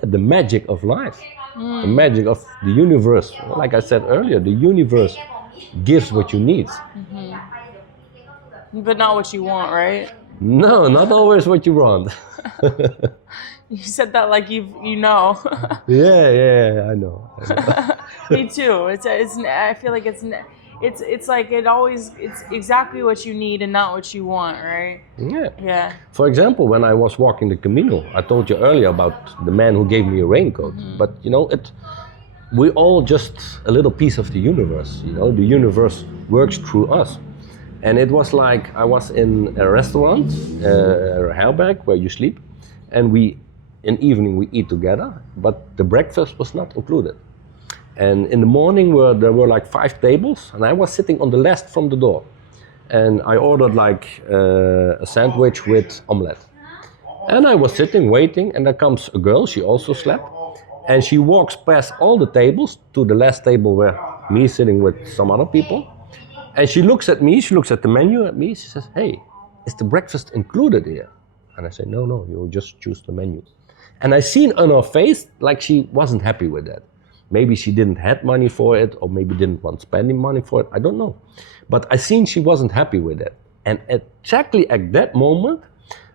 magic of life, the magic of the universe. Like I said earlier, the universe gives what you need. But not what you want, right? No, not always what you want. You said that like you know. Yeah, I know. Me too. It's I feel like it's like it's exactly what you need and not what you want, right? Yeah. Yeah. For example, when I was walking the Camino, I told you earlier about the man who gave me a raincoat. But we all just a little piece of the universe. The universe works through us. And it was like I was in a restaurant, a herberg where you sleep, and in evening we eat together, but the breakfast was not included. And in the morning there were like 5 tables, and I was sitting on the left from the door. And I ordered like a sandwich with omelette. And I was sitting waiting, and there comes a girl, she also slept, and she walks past all the tables to the last table where me sitting with some other people. And she looks at me, she looks at the menu at me, she says, hey, is the breakfast included here? And I say, no, you just choose the menu. And I seen on her face like she wasn't happy with that. Maybe she didn't have money for it, or maybe didn't want spending money for it, I don't know. But I seen she wasn't happy with it. And exactly at that moment,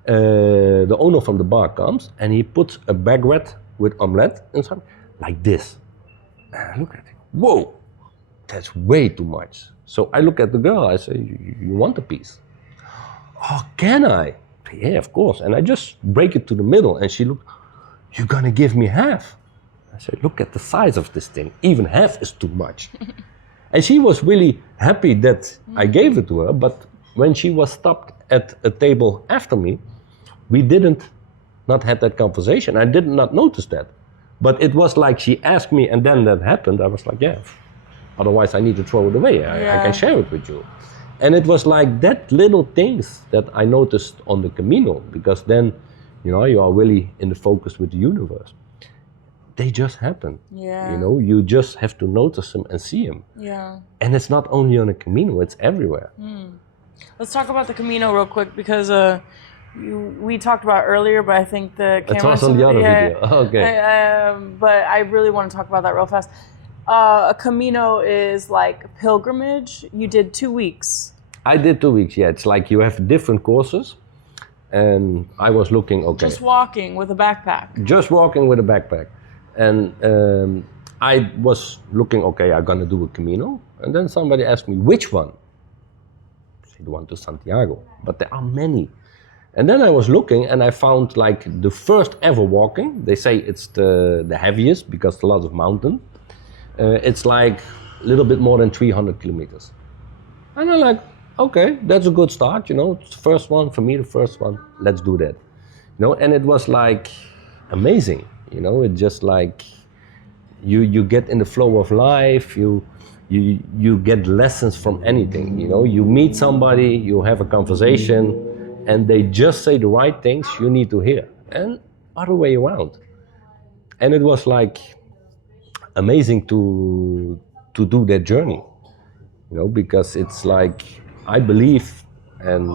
the owner from the bar comes and he puts a baguette with omelette inside, like this. And I look at it, whoa, that's way too much. So I look at the girl, I say, you want a piece? Oh, can I? Yeah, of course. And I just break it to the middle, and she looked, you're gonna give me half? I said, look at the size of this thing, even half is too much. And she was really happy that I gave it to her, but when she was stopped at a table after me, we didn't not had that conversation. I did not notice that. But it was like she asked me, and then that happened, I was like, yeah. Otherwise, I need to throw it away. I can share it with you. And it was like that little things that I noticed on the Camino, because then, you are really in the focus with the universe. They just happen. Yeah. You just have to notice them and see them. Yeah. And it's not only on the Camino, it's everywhere. Let's talk about the Camino real quick, because we talked about it earlier, but I think the camera... It was on the other video. Okay. But I really want to talk about that real fast. A Camino is like a pilgrimage. You did 2 weeks. I did 2 weeks, yeah. It's like you have different courses. And I was looking, okay. Just walking with a backpack. Just walking with a backpack. And I was looking, okay, I'm gonna do a Camino. And then somebody asked me, which one? I said, the one to Santiago. But there are many. And then I was looking and I found like the first ever walking. They say it's the heaviest because a lot of mountain. It's like a little bit more than 300 kilometers. And I'm like, okay, that's a good start, it's the first one, for me the first one, let's do that. And it was like amazing, it's just like you get in the flow of life, you get lessons from anything, you meet somebody, you have a conversation, and they just say the right things you need to hear, and other way around. And it was like amazing to do that journey, because it's like I believe, and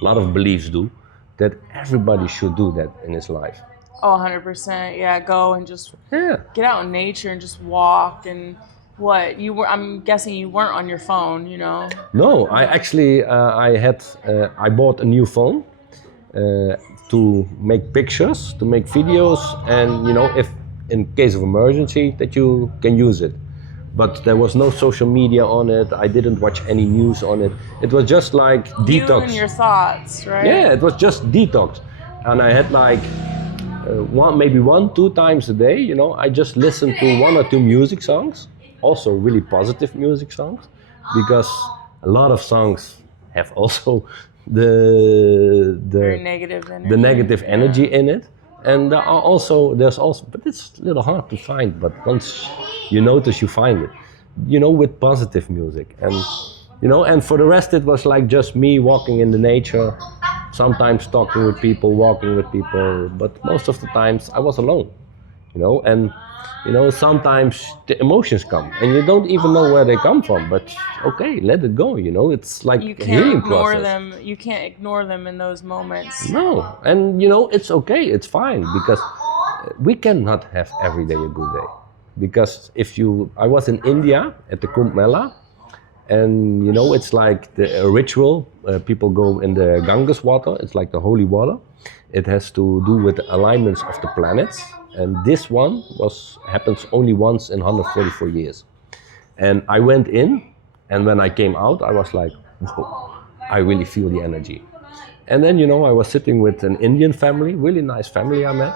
a lot of beliefs do, that everybody should do that in his life. Oh, 100%. Yeah, go and just Yeah. get out in nature and just walk. And what you were, I'm guessing you weren't on your phone, you know? No, I actually I bought a new phone to make pictures, to make videos, and if in case of emergency that you can use it. But there was no social media on it. I didn't watch any news on it. It was just like You detox. and your thoughts, right? Yeah, it was just detox, and I had like maybe 1-2 times a day. I just listened to 1 or 2 music songs, also really positive music songs, because a lot of songs have also Very negative energy. the negative energy in it. And there's also, but it's a little hard to find, but once you notice, you find it, with positive music. And for the rest, it was like just me walking in the nature, sometimes talking with people, walking with people, but most of the times I was alone, and sometimes the emotions come and you don't even know where they come from, but okay, let it go, it's like You a can't healing ignore process. them. You can't ignore them in those moments. No, and it's okay, it's fine, because we cannot have every day a good day. Because I was in India at the Kumbh Mela, and it's like a ritual. People go in the Ganges water, it's like the holy water. It has to do with the alignments of the planets, and this one happens only once in 144 years. And I went in, and when I came out, I was like, whoa, I really feel the energy. And then, I was sitting with an Indian family, really nice family I met.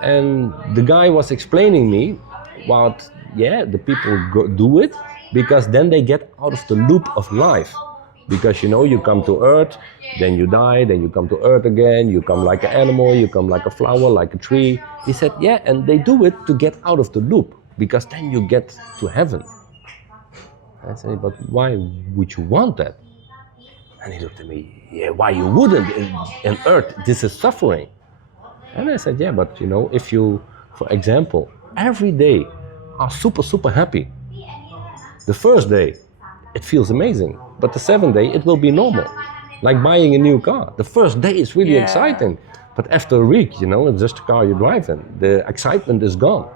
And the guy was explaining me the people do it because then they get out of the loop of life. Because, you come to Earth, then you die, then you come to Earth again, you come like an animal, you come like a flower, like a tree. He said, yeah, and they do it to get out of the loop, because then you get to heaven. I said, but why would you want that? And he looked at me, yeah, why you wouldn't? In Earth, this is suffering. And I said, yeah, but if you, for example, every day are super, super happy, the first day, it feels amazing. But the 7th day, it will be normal. Like buying a new car. The first day is really exciting. But after a week, it's just a car you drive in. The excitement is gone.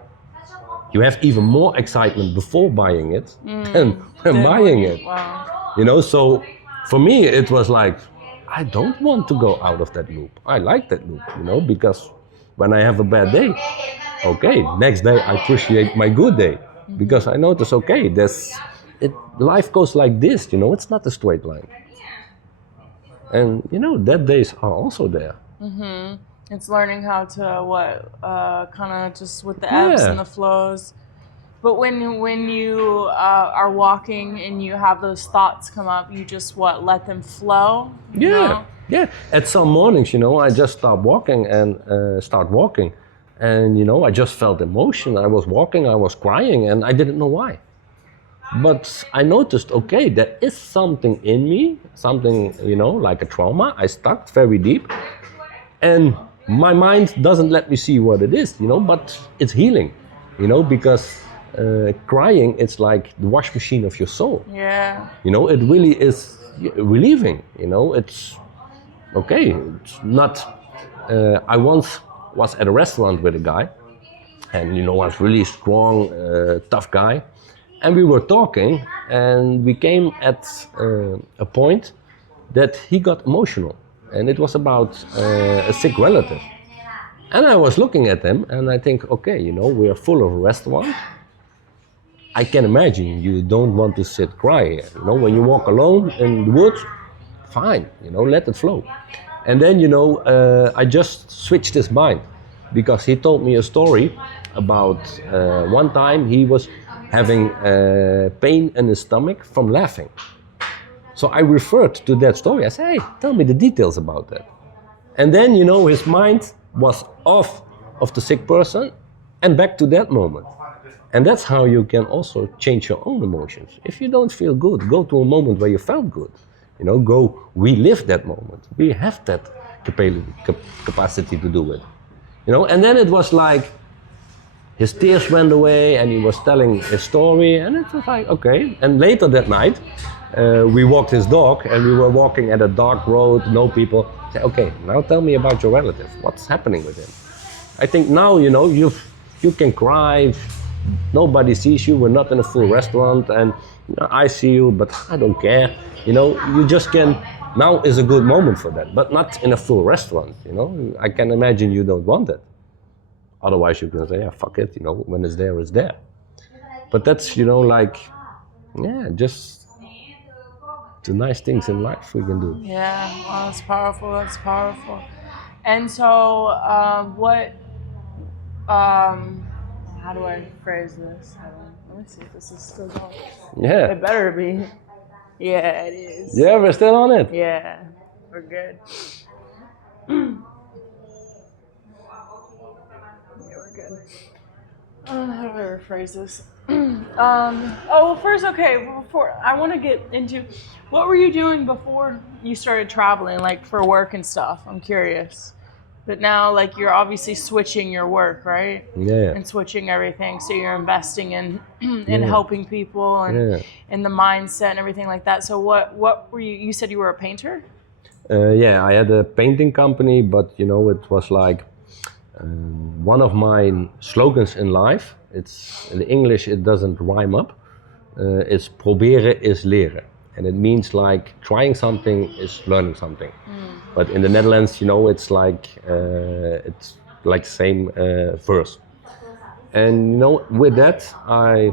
You have even more excitement before buying it than when buying it. Wow. So for me, it was like, I don't want to go out of that loop. I like that loop, because when I have a bad day, okay, next day I appreciate my good day. Because I notice, okay, life goes like this, it's not a straight line. And, that days are also there. Mm-hmm. It's learning how to kind of just with the ebbs and the flows. But when you are walking and you have those thoughts come up, you just let them flow? Yeah. At some mornings, I just start walking, and I just felt emotion. I was walking, I was crying, and I didn't know why. But I noticed, okay, there is something in me, something, like a trauma. I stuck very deep, and my mind doesn't let me see what it is, but it's healing, because crying, it's like the wash machine of your soul. Yeah. It really is relieving, it's okay. It's not, I once was at a restaurant with a guy, and was really strong, tough guy. And we were talking, and we came at a point that he got emotional. And it was about a sick relative. And I was looking at him, and I think, okay, we are full of a restaurant. I can imagine you don't want to sit crying. When you walk alone in the woods, fine, let it flow. And then, I just switched his mind, because he told me a story about one time he was having pain in his stomach from laughing. So I referred to that story. I said, hey, tell me the details about that. And then, his mind was off of the sick person and back to that moment. And that's how you can also change your own emotions. If you don't feel good, go to a moment where you felt good. Go relive that moment. We have that capacity to do it. And then it was like, his tears went away and he was telling his story, and it was like, okay. And later that night, we walked his dog, and we were walking at a dark road, no people. I said, okay, now tell me about your relative. What's happening with him? I think now, you know, you can cry. Nobody sees you. We're not in a full restaurant, and you know, I see you, but I don't care. You know, you just can. Now is a good moment for that, but not in a full restaurant. You know, I can imagine you don't want it. Otherwise, you can say, yeah, fuck it. You know, when it's there, it's there. But that's, you know, like, yeah, just the nice things in life we can do. Yeah, well, that's powerful. That's powerful. And so, how do I phrase this? Let me see if this is still going. Yeah. It better be. Yeah, it is. Yeah, we're still on it. Yeah, we're good. Yeah, we're good. How do I rephrase this? First, okay, before I want to get into what were you doing before you started traveling, like for work and stuff? I'm curious. But now, like, you're obviously switching your work, right? Yeah. And switching everything, so you're investing in helping people and in the mindset and everything like that. So, what were you? You said you were a painter. Yeah, I had a painting company, but you know, it was like one of my slogans in life. It's in English, it doesn't rhyme up. It's proberen is leren, and it means like trying something is learning something. But in the Netherlands, you know, it's like same verse. And you know, with that, I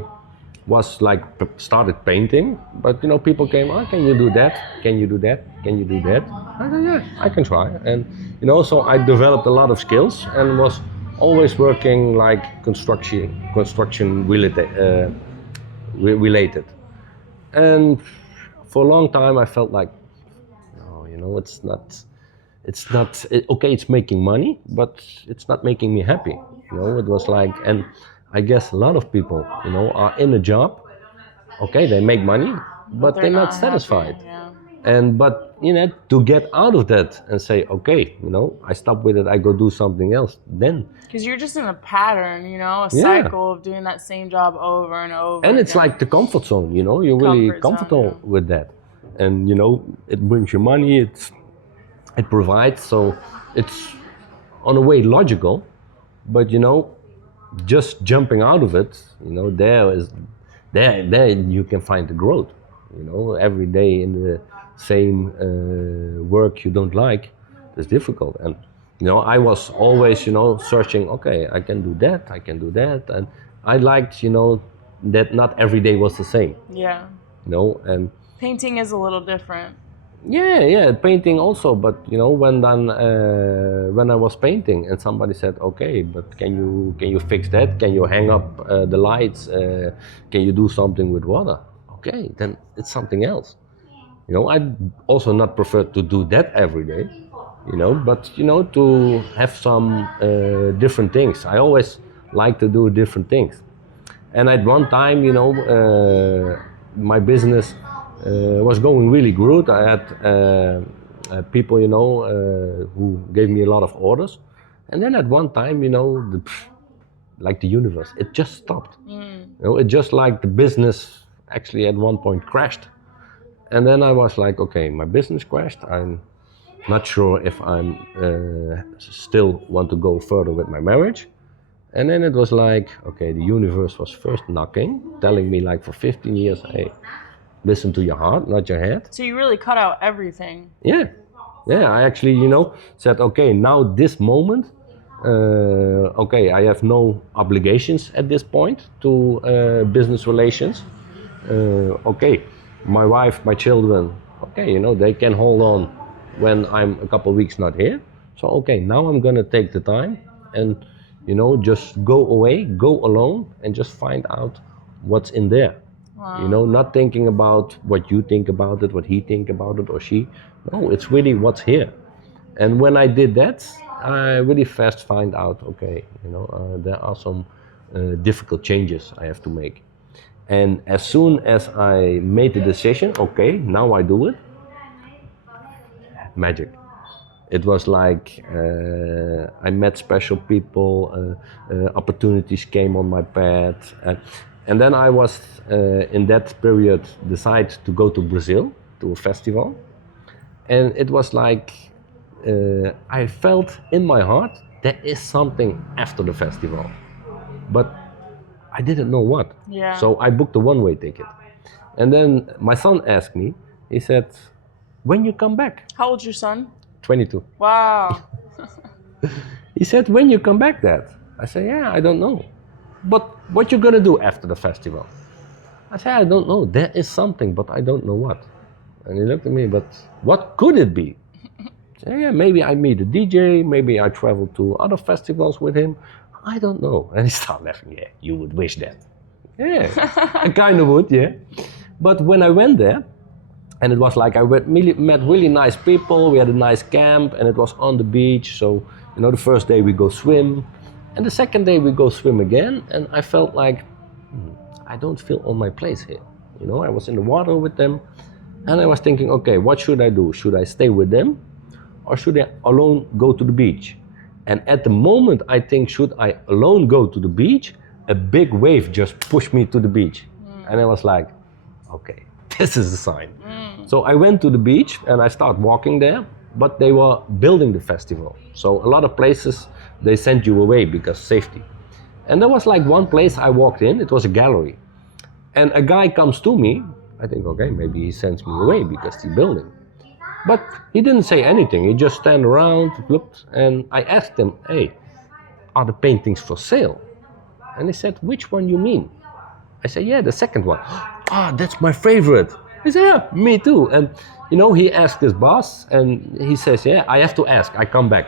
was like started painting. But you know, people came, oh, can you do that? Can you do that? Can you do that? I said, yeah, I can try. And you know, so I developed a lot of skills and was always working like construction related. And for a long time, I felt like, no, you know, it's not okay, it's making money, but it's not making me happy. You know, it was like, and I guess a lot of people, you know, are in a job, okay, they make money, but they're not satisfied. Happy, yeah. And but you know, to get out of that and say, okay, you know, I stop with it, I go do something else, then Because you're just in a pattern, you know, a cycle of doing that same job over and over. and it's again. like the comfort zone, you know, you're really Comfort zone, comfortable with that, and you know, it brings you money, it provides, so it's on a way logical, but you know, just jumping out of it, you know, there you can find the growth. You know, every day in the same work you don't like, it's difficult. And you know, I was always, you know, searching, okay, I can do that, and I liked, you know, that not every day was the same. Yeah. You know, and Painting is a little different. yeah, painting also. But you know, when I was painting, and somebody said, okay, but can you fix that? Can you hang up the lights? Can you do something with water? Okay, then it's something else. You know, I also not prefer to do that every day. You know, but you know, to have some different things. I always like to do different things. And at one time, you know, my business was going really good. I had people, you know, who gave me a lot of orders. And then at one time, you know, like the universe, it just stopped. You know, it just like the business actually at one point crashed. And then I was like, okay, my business crashed. I'm not sure if I'm still want to go further with my marriage. And then it was like, okay, the universe was first knocking, telling me like for 15 years, hey, listen to your heart, not your head. So you really cut out everything. Yeah, I actually, you know, said, okay, now this moment, okay, I have no obligations at this point to business relations. Okay, my wife, my children, okay, you know, they can hold on when I'm a couple of weeks not here. So, okay, now I'm gonna take the time and, you know, just go away, go alone, and just find out what's in there. Wow. You know, not thinking about what you think about it, what he think about it, or she. No, it's really what's here. And when I did that, I really fast find out, okay, you know, there are some difficult changes I have to make. And as soon as I made the decision, okay, now I do it, magic. It was like I met special people, opportunities came on my path. And then I was, in that period, decided to go to Brazil, to a festival. And it was like, I felt in my heart, there is something after the festival. But I didn't know what. Yeah. So I booked a one-way ticket. And then my son asked me, he said, when you come back? How old's your son? 22. Wow. He said, when you come back, Dad? I said, yeah, I don't know. But what you gonna do after the festival? I said, I don't know. There is something, but I don't know what. And he looked at me, but what could it be? I said, yeah, maybe I meet a DJ, maybe I travel to other festivals with him. I don't know. And he started laughing. Yeah, you would wish that. Yeah, I kind of would, yeah. But when I went there, and it was like I met really nice people, we had a nice camp, and it was on the beach. So, you know, the first day we go swim, and the second day we go swim again, and I felt like, I don't feel on my place here. You know, I was in the water with them, and I was thinking, okay, what should I do? Should I stay with them, or should I alone go to the beach? And at the moment, I think, should I alone go to the beach? A big wave just pushed me to the beach. And I was like, okay, this is a sign. So I went to the beach and I started walking there, but they were building the festival. So a lot of places, they sent you away because safety. And there was like one place I walked in, it was a gallery. And a guy comes to me, I think, okay, maybe he sends me away because he's building. But he didn't say anything, he just stand around, looked, and I asked him, hey, are the paintings for sale? And he said, which one you mean? I said, yeah, the second one. Ah, that's my favorite. He said, yeah, me too. And you know, he asked his boss, and he says, yeah, I have to ask, I come back.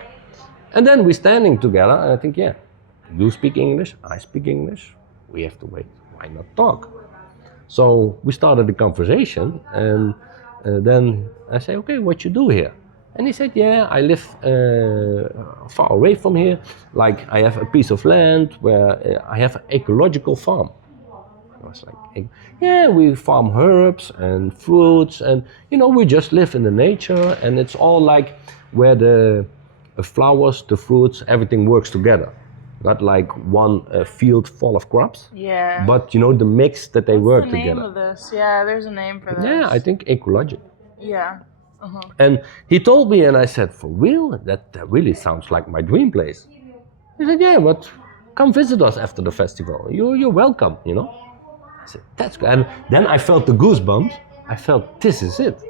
And then we're standing together, and I think, yeah, you speak English, I speak English, we have to wait, why not talk? So we started the conversation, and then I say, okay, what you do here? And he said, yeah, I live far away from here. Like, I have a piece of land where I have an ecological farm. I was like, yeah, we farm herbs and fruits, and you know, we just live in the nature, and it's all like where the flowers, the fruits, everything works together. Not like one field full of crops, Yeah. but you know, the mix that they work What's the together. name of this? Yeah, there's a name for this. Yeah, I think ecological. Yeah. And he told me, and I said, for real? That really sounds like my dream place. He said, yeah, but come visit us after the festival. You're welcome, you know? I said, that's good. And then I felt the goosebumps. I felt, this is it.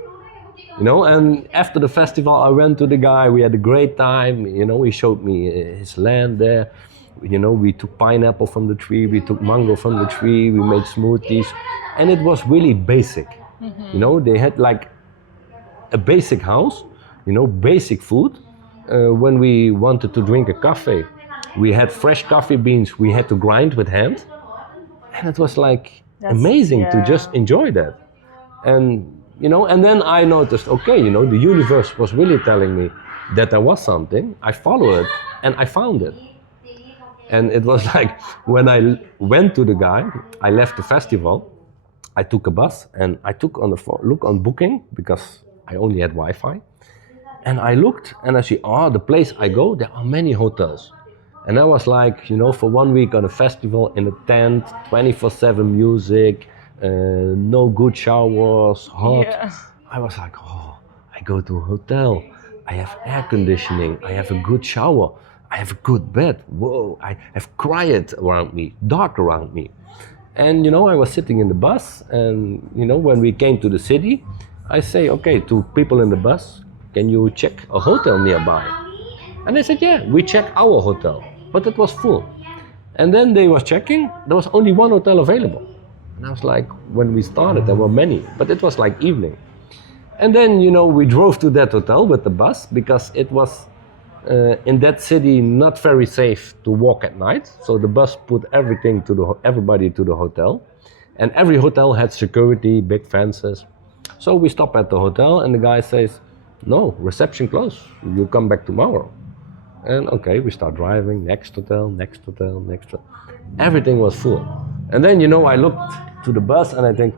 You know, and after the festival, I went to the guy, we had a great time. You know, he showed me his land there. You know, we took pineapple from the tree, we took mango from the tree, we made smoothies. And it was really basic. You know, they had like a basic house, you know, basic food. When we wanted to drink a coffee, we had fresh coffee beans we had to grind with hand. And it was like amazing to just enjoy that. And, you know, and then I noticed, okay, you know, the universe was really telling me that there was something. I followed it and I found it. And it was like, when I went to the guy, I left the festival, I took a bus and I took on the look on booking because I only had Wi-Fi. And I looked and I see, oh, the place I go, there are many hotels. And I was like, you know, for 1 week on a festival in a tent, 24/7 music, no good showers, hot. Yeah. I was like, oh, I go to a hotel, I have air conditioning, I have a good shower, I have a good bed. Whoa, I have quiet around me, dark around me. And you know, I was sitting in the bus, and you know, when we came to the city, I say, okay, to people in the bus, can you check a hotel nearby? And they said, yeah, we checked our hotel, but it was full. And then they was checking, there was only one hotel available. And I was like, when we started, there were many, but it was like evening. And then, you know, we drove to that hotel with the bus because it was in that city not very safe to walk at night. So the bus put everything to everybody to the hotel. And every hotel had security, big fences. So we stop at the hotel and the guy says, no, reception closed, you come back tomorrow. And okay, we start driving, next hotel, next hotel, next hotel. Everything was full. And then, you know, I looked to the bus and I think,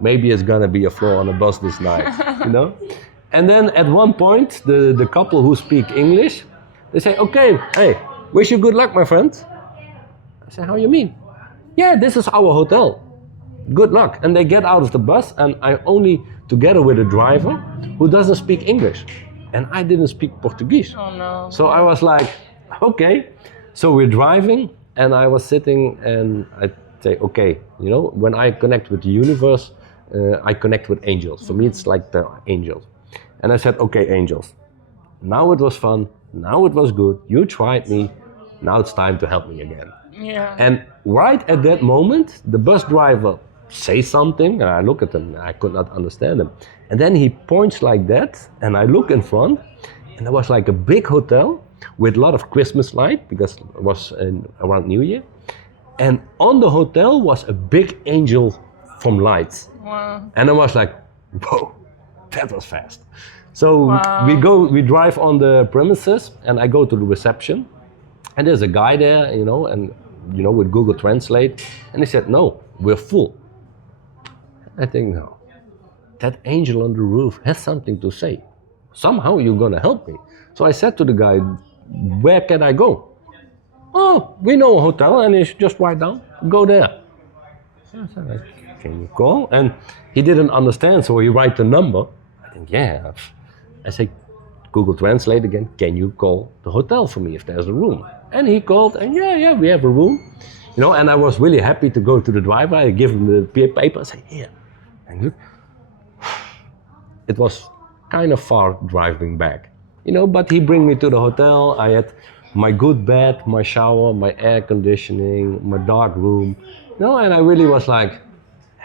maybe it's gonna be a floor on the bus this night, you know? And then at one point, the couple who speak English, they say, okay, hey, wish you good luck, my friend. I say, how you mean? Yeah, this is our hotel. Good luck. And they get out of the bus, and I only together with a driver who doesn't speak English. And I didn't speak Portuguese. Oh no. So I was like, okay. So we're driving, and I was sitting, and I say, okay, you know, when I connect with the universe, I connect with angels. For me, it's like the angels. And I said, okay, angels, now it was fun. Now it was good. You tried me. Now it's time to help me again. Yeah. And right at that moment, the bus driver says something, and I look at him, and I could not understand him. And then he points like that, and I look in front, and there was like a big hotel with a lot of Christmas light, because it was around New Year. And on the hotel was a big angel from lights. Wow. And I was like, whoa, that was fast. So Wow. we drive on the premises, and I go to the reception, and there's a guy there, you know, and you know, with Google Translate, and he said, no, we're full. I think, no, that angel on the roof has something to say. Somehow you're gonna help me. So I said to the guy, where can I go? Oh, we know a hotel, and it's just right down, go there. So I said, can you call? And he didn't understand, so he write the number. I think, yeah. I say, Google Translate again, can you call the hotel for me if there's a room? And he called, and yeah, we have a room. You know, and I was really happy to go to the driver. I give him the paper, I say, here. And look, it was kind of far driving back. You know, but he bring me to the hotel. I had my good bed, my shower, my air conditioning, my dark room. You know, and I really was like,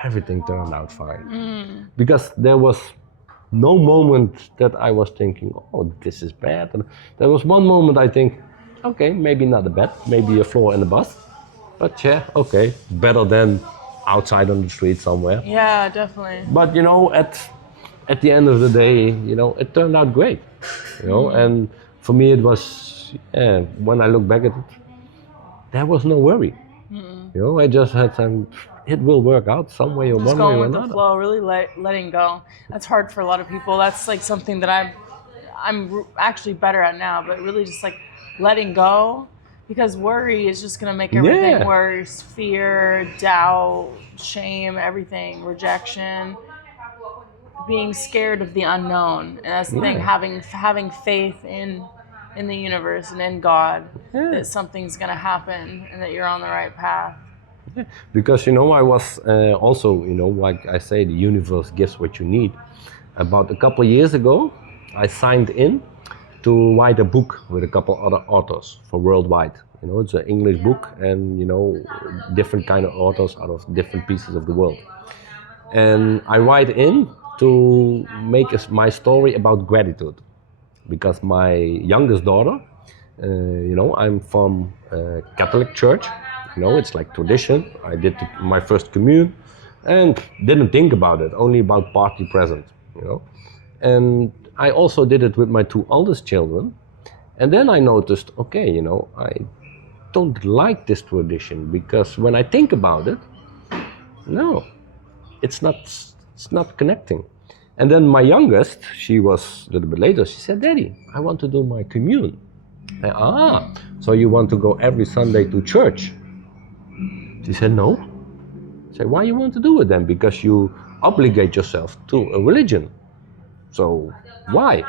everything turned out fine. Because there was no moment that I was thinking, oh, this is bad. And there was one moment I think, okay, maybe not a bed, maybe a floor in the bus. But yeah, okay, better than outside on the street somewhere. Yeah, definitely. But you know, at the end of the day, you know, it turned out great. You know, and for me it was, when I look back at it, there was no worry. You know, I just had some, it will work out some way or Just one way going or with the another. flow, really letting go. That's hard for a lot of people. That's like something that actually better at now, but really just like letting go, because worry is just gonna make everything Yeah. worse. Fear, doubt, shame, everything, rejection, being scared of the unknown, and that's the thing. Yeah. Having faith in the universe and in God, Yeah. that something's gonna happen and that you're on the right path. Because you know, I was also, you know, like I say, the universe gives what you need. About a couple of years ago, I signed in to write a book with a couple other authors for worldwide. You know, it's an English book, and you know, different kind of authors out of different pieces of the world. And I write in to make my story about gratitude, because my youngest daughter, you know, I'm from Catholic Church. You know, it's like tradition. I did my first commune and didn't think about it, only about party present, you know. And I also did it with my two oldest children. And then I noticed, okay, you know, I don't like this tradition, because when I think about it, no, it's not connecting. And then my youngest, she was a little bit later, she said, Daddy, I want to do my commune. So you want to go every Sunday to church? She said, no. I said, why you want to do it then? Because you obligate yourself to a religion. So why?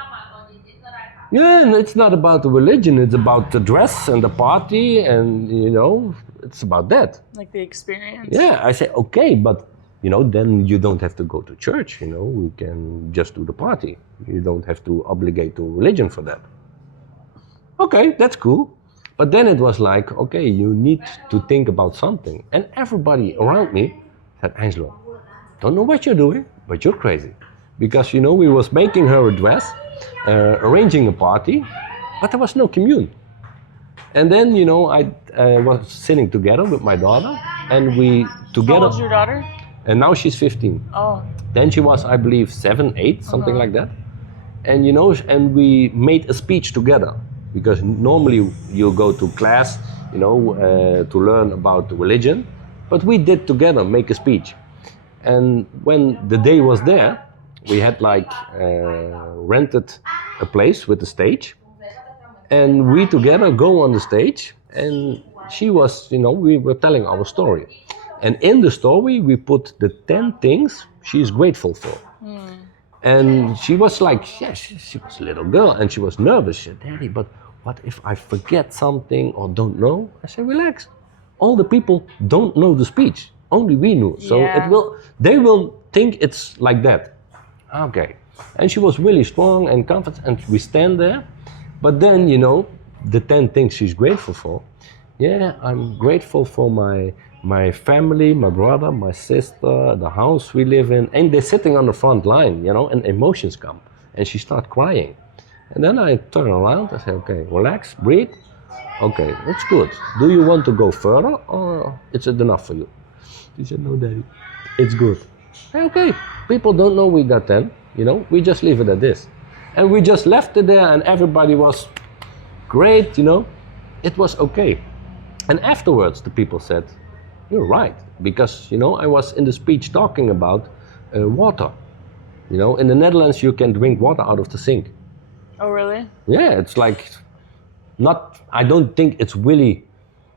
Yeah, and it's not about the religion, it's about the dress and the party, and you know, it's about that. Like the experience. Yeah, I say, okay, but you know, then you don't have to go to church, you know, we can just do the party. You don't have to obligate to religion for that. Okay, that's cool. But then it was like, okay, you need to think about something. And everybody around me said, Angelo, don't know what you're doing, but you're crazy. Because, you know, we was making her a dress, arranging a party, but there was no commune. And then, you know, I was sitting together with my daughter, and we together. How old's your daughter? And now she's 15. Oh. Then she was, I believe, 7, 8, something like that. And you know, and we made a speech together, because normally you go to class, you know, to learn about religion, but we did together make a speech. And when the day was there, we had like rented a place with the stage, and we together go on the stage, and she was, we were telling our story, and in the story we put the 10 things she's grateful for. And she was like, yeah, she was a little girl and she was nervous. She said, Daddy, but what if I forget something or don't know? I said, relax. All the people don't know the speech. Only we knew. So they will think it's like that. Okay. And she was really strong and confident, and we stand there. But then, the 10 things she's grateful for. Yeah, I'm grateful for my family, my brother, my sister, the house we live in, and they're sitting on the front line, and emotions come, and she starts crying. And then I turn around, I say, okay, relax, breathe. Okay, that's good. Do you want to go further, or is it enough for you? She said, no, Daddy, it's good. Okay, people don't know we got 10, we just leave it at this. And we just left it there, and everybody was great, it was okay. And afterwards, the people said, you're right, because, I was in the speech talking about water. In the Netherlands, you can drink water out of the sink. Oh, really? Yeah, it's like, I don't think it's really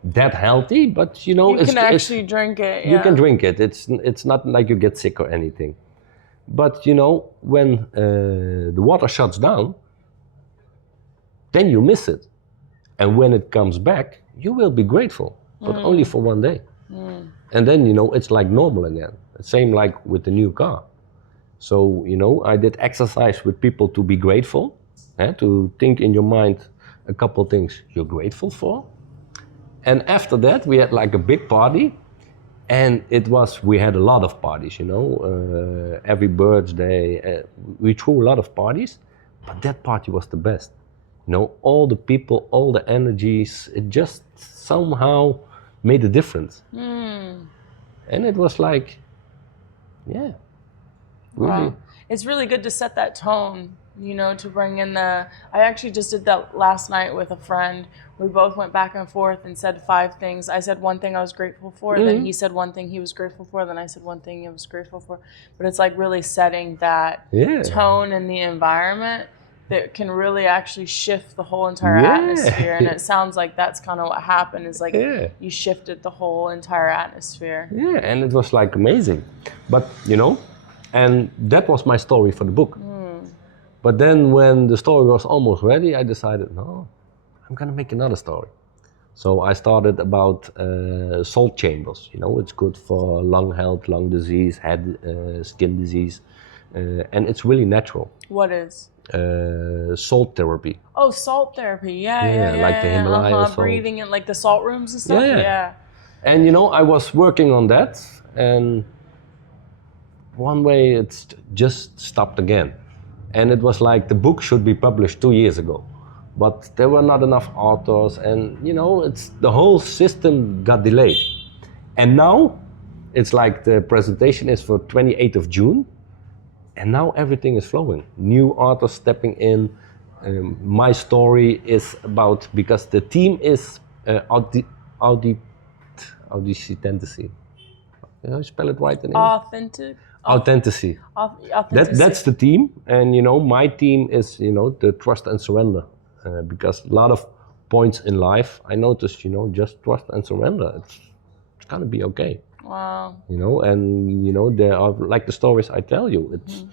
that healthy, but, you can actually drink it. Yeah. You can drink it. It's not like you get sick or anything. But, when the water shuts down, then you miss it. And when it comes back, you will be grateful, but only for one day. And then, it's like normal again. Same like with the new car. So, I did exercise with people to be grateful, to think in your mind a couple things you're grateful for. And after that, we had like a big party. And we had a lot of parties, every birthday. We threw a lot of parties, but that party was the best. All the people, all the energies, it just somehow made a difference. And it was like, yeah, really. Wow. It's really good to set that tone, to bring in I actually just did that last night with a friend. We both went back and forth and said 5 things. I said one thing I was grateful for, then he said one thing he was grateful for, then I said one thing I was grateful for. But it's like really setting that tone in the environment that can really actually shift the whole entire atmosphere. And it sounds like that's kind of what happened, is like you shifted the whole entire atmosphere. Yeah, and it was like amazing. But, and that was my story for the book. But then when the story was almost ready, I decided, no, I'm gonna make another story. So I started about salt chambers. It's good for lung health, lung disease, head, skin disease, and it's really natural. What is? Salt therapy. Oh, salt therapy. Yeah. Like the Himalaya salt. Breathing in like the salt rooms and stuff. Yeah. And I was working on that, and one way it's just stopped again. And it was like the book should be published 2 years ago, but there were not enough authors, and it's the whole system got delayed. And now it's like the presentation is for 28th of June, and now everything is flowing. New authors stepping in. My story is about, because the theme is authenticity. You spell it right in English? Authenticity. That's the theme, and my theme is the trust and surrender, because a lot of points in life I noticed just trust and surrender. It's gonna be okay. Wow. And there are like the stories I tell you. It's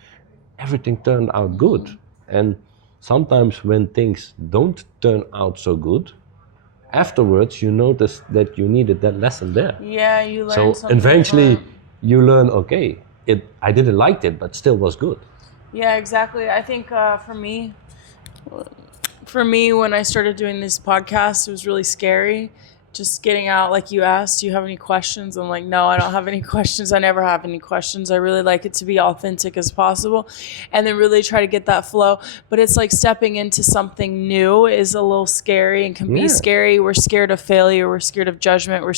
everything turned out good, and sometimes when things don't turn out so good, afterwards you notice that you needed that lesson there. Yeah, you learn. So eventually you learn, okay, I didn't like it, but still was good. Yeah, exactly. I think for me, when I started doing this podcast, it was really scary. Just getting out, like you asked, do you have any questions? I'm like, no, I don't have any questions. I never have any questions. I really like it to be authentic as possible, and then really try to get that flow. But it's like stepping into something new is a little scary and can be scary. We're scared of failure. We're scared of judgment. We're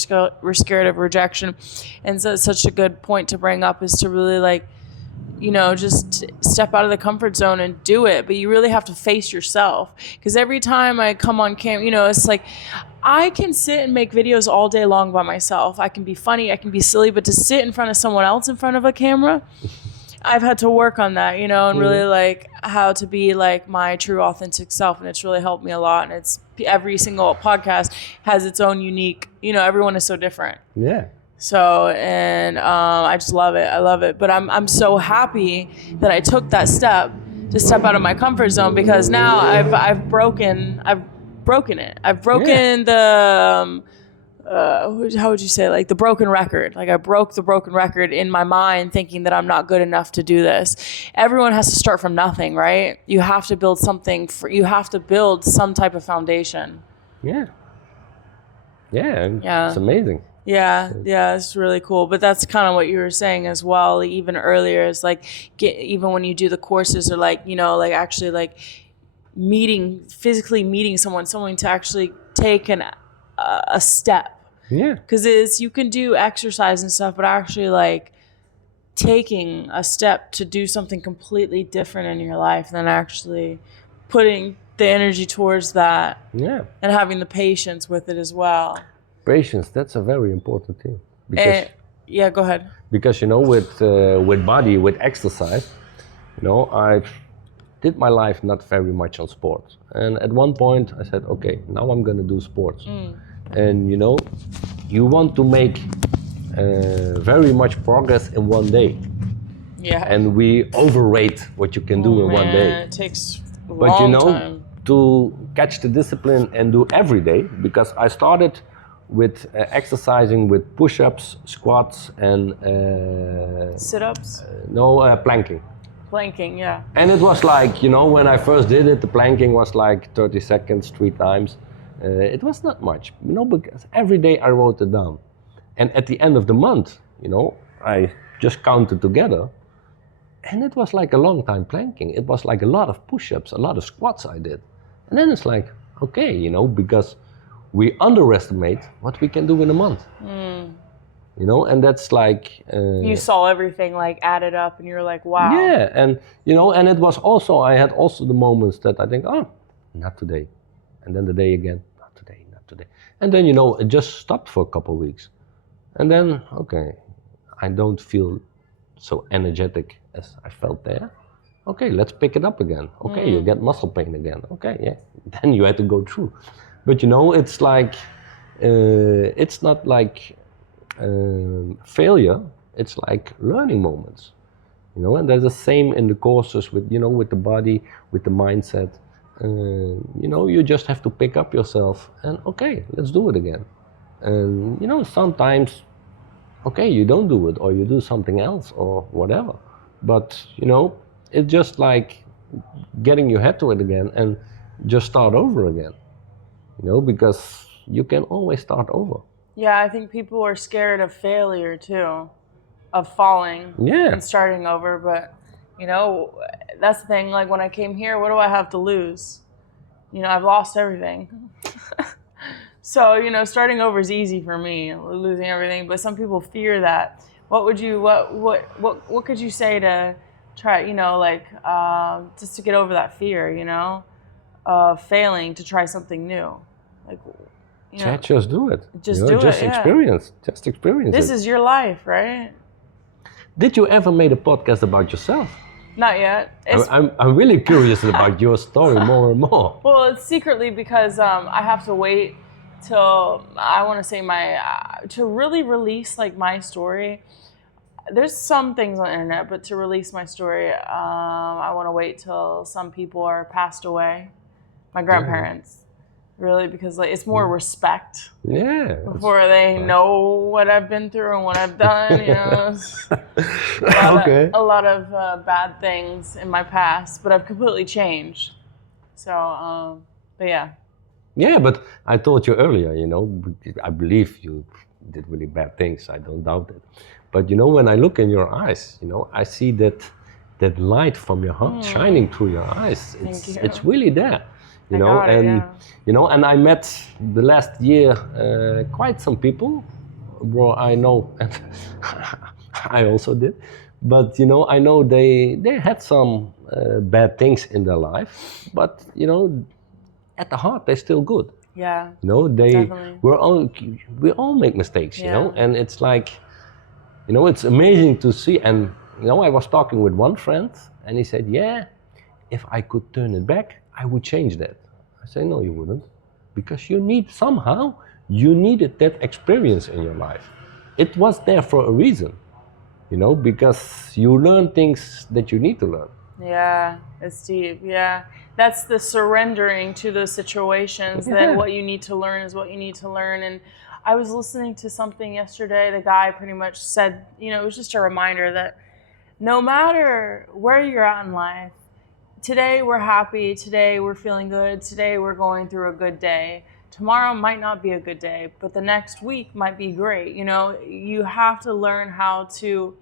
scared of rejection. And so it's such a good point to bring up, is to really like, just step out of the comfort zone and do it. But you really have to face yourself, because every time I come on camera, it's like, I can sit and make videos all day long by myself. I can be funny, I can be silly, but to sit in front of someone else in front of a camera, I've had to work on that, and really like how to be like my true authentic self. And it's really helped me a lot. And it's every single podcast has its own unique, everyone is so different. Yeah. So, and I just love it. I love it. But I'm so happy that I took that step to step out of my comfort zone, because now I've broken it. I've broken the how would you say, like the broken record. Like I broke the broken record in my mind, thinking that I'm not good enough to do this. Everyone has to start from nothing, right? You have to build something. You have to build some type of foundation. Yeah. It's amazing. Yeah, it's really cool. But that's kind of what you were saying as well. Like, even earlier, is like even when you do the courses, or like like actually like physically meeting someone to actually take a step. Yeah. Because you can do exercise and stuff, but actually like taking a step to do something completely different in your life, and then actually putting the energy towards that. Yeah. And having the patience with it as well. Patience, that's a very important thing. Because, go ahead. Because with body, with exercise, I did my life not very much on sports. And at one point I said, okay, now I'm gonna do sports. And you want to make very much progress in one day. Yeah. And we overrate what you can do in one day. It takes a long time. To catch the discipline and do every day, because I started with exercising with push-ups, squats, and sit-ups. Planking. Planking, yeah. And it was like, when I first did it, the planking was like 30 seconds, 3 times. It was not much, because every day I wrote it down. And at the end of the month, I just counted together. And it was like a long time planking. It was like a lot of push-ups, a lot of squats I did. And then it's like, okay, because we underestimate what we can do in a month. And that's like... you saw everything like added up, and you're like, wow. Yeah, and and it was also, I had also the moments that I think, oh, not today. And then the day again, not today. And then, it just stopped for a couple of weeks. And then, okay, I don't feel so energetic as I felt there. Okay, let's pick it up again. Okay, you get muscle pain again. Okay, yeah, then you had to go through. But it's like, it's not like failure, it's like learning moments. And there's the same in the courses with, with the body, with the mindset. You just have to pick up yourself and okay, let's do it again. And sometimes, okay, you don't do it, or you do something else, or whatever. But it's just like getting your head to it again and just start over again. Because you can always start over. Yeah, I think people are scared of failure too, of falling and starting over. But that's the thing. Like when I came here, what do I have to lose? I've lost everything. So starting over is easy for me, losing everything. But some people fear that. What could you say to try? Just to get over that fear. Of failing to try something new. Like, just do it. Just do it. Just experience. Just experience this it. Is your life, right? Did you ever make a podcast about yourself? Not yet. I'm really curious about your story more and more. Well, it's secretly because I have to wait till I want to say to really release like my story. There's some things on the internet, but to release my story, I want to wait till some people are passed away. My grandparents, really, because like it's more respect. Yeah. Before they know what I've been through and what I've done, a lot of bad things in my past, but I've completely changed. So, but yeah. Yeah, but I told you earlier, I believe you did really bad things. I don't doubt it. But when I look in your eyes, I see that light from your heart shining through your eyes. It's really there. And I met the last year quite some people, bro. I know, and I also did, but I know they had some bad things in their life, but at the heart they're still good. Yeah. Definitely. we all make mistakes, and it's like, it's amazing to see. And you know, I was talking with one friend and he said, yeah, if I could turn it back, I would change that. I say, no, you wouldn't. Because you needed that experience in your life. It was there for a reason, you know, because you learn things that you need to learn. Yeah, it's deep. Yeah. That's the surrendering to those situations, that what you need to learn is what you need to learn. And I was listening to something yesterday. The guy pretty much said, you know, it was just a reminder that no matter where you're at in life, today we're happy, today we're feeling good, today we're going through a good day. Tomorrow might not be a good day, but the next week might be great. You know, you have to learn how to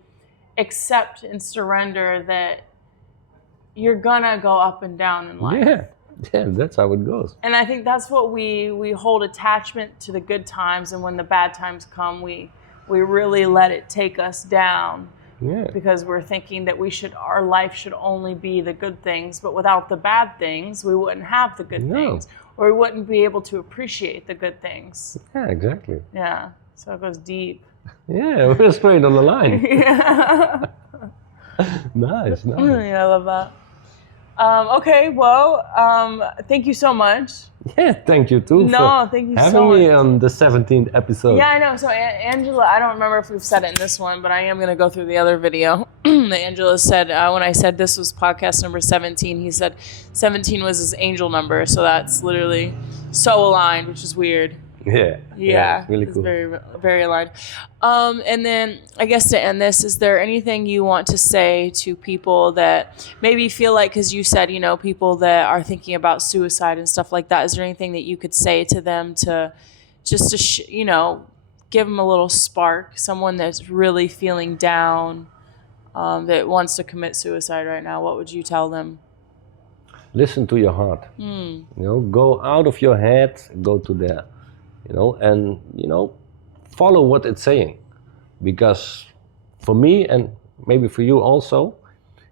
accept and surrender that you're gonna go up and down in life. Yeah, that's how it goes. And I think that's what we hold attachment to the good times, and when the bad times come, we really let it take us down. Yeah. Because we're thinking that our life should only be the good things, but without the bad things, we wouldn't have the good things, or we wouldn't be able to appreciate the good things. Yeah, exactly. Yeah, so it goes deep. Yeah, we're straight on the line. Yeah. Nice. Yeah, I love that. Okay, well, thank you so much. Yeah, thank you too for thank you having so me much. on the 17th episode. Yeah, I know. So Angela, I don't remember if we've said it in this one, but I am going to go through the other video that Angela said. When I said this was podcast number 17, he said 17 was his angel number. So that's literally so aligned, which is weird. Yeah, it's really cool. Very, very aligned. And then I guess to end this, is there anything you want to say to people that maybe feel like, because you said, you know, people that are thinking about suicide and stuff like that, is there anything that you could say to them to just to, you know, give them a little spark, someone that's really feeling down, that wants to commit suicide right now? What would you tell them? Listen to your heart. You know, go out of your head, go to there. You know, and, you know, follow what it's saying. Because for me, and maybe for you also,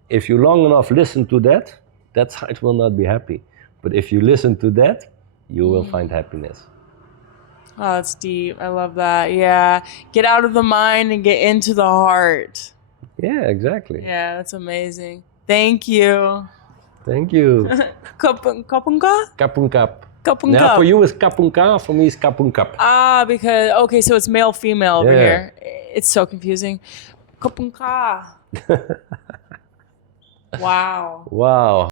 if you long enough listen to that, that side will not be happy. But if you listen to that, you will find happiness. Oh, that's deep. I love that. Yeah. Get out of the mind and get into the heart. Yeah, exactly. Yeah, that's amazing. Thank you. Thank you. Kapunka? Kapunkap. Kapunkap. Now for you it's kapunka, for me it's kapunkap. Ah, because, okay, so it's male, female over Yeah. here. It's so confusing. Kapunka. Wow. Wow.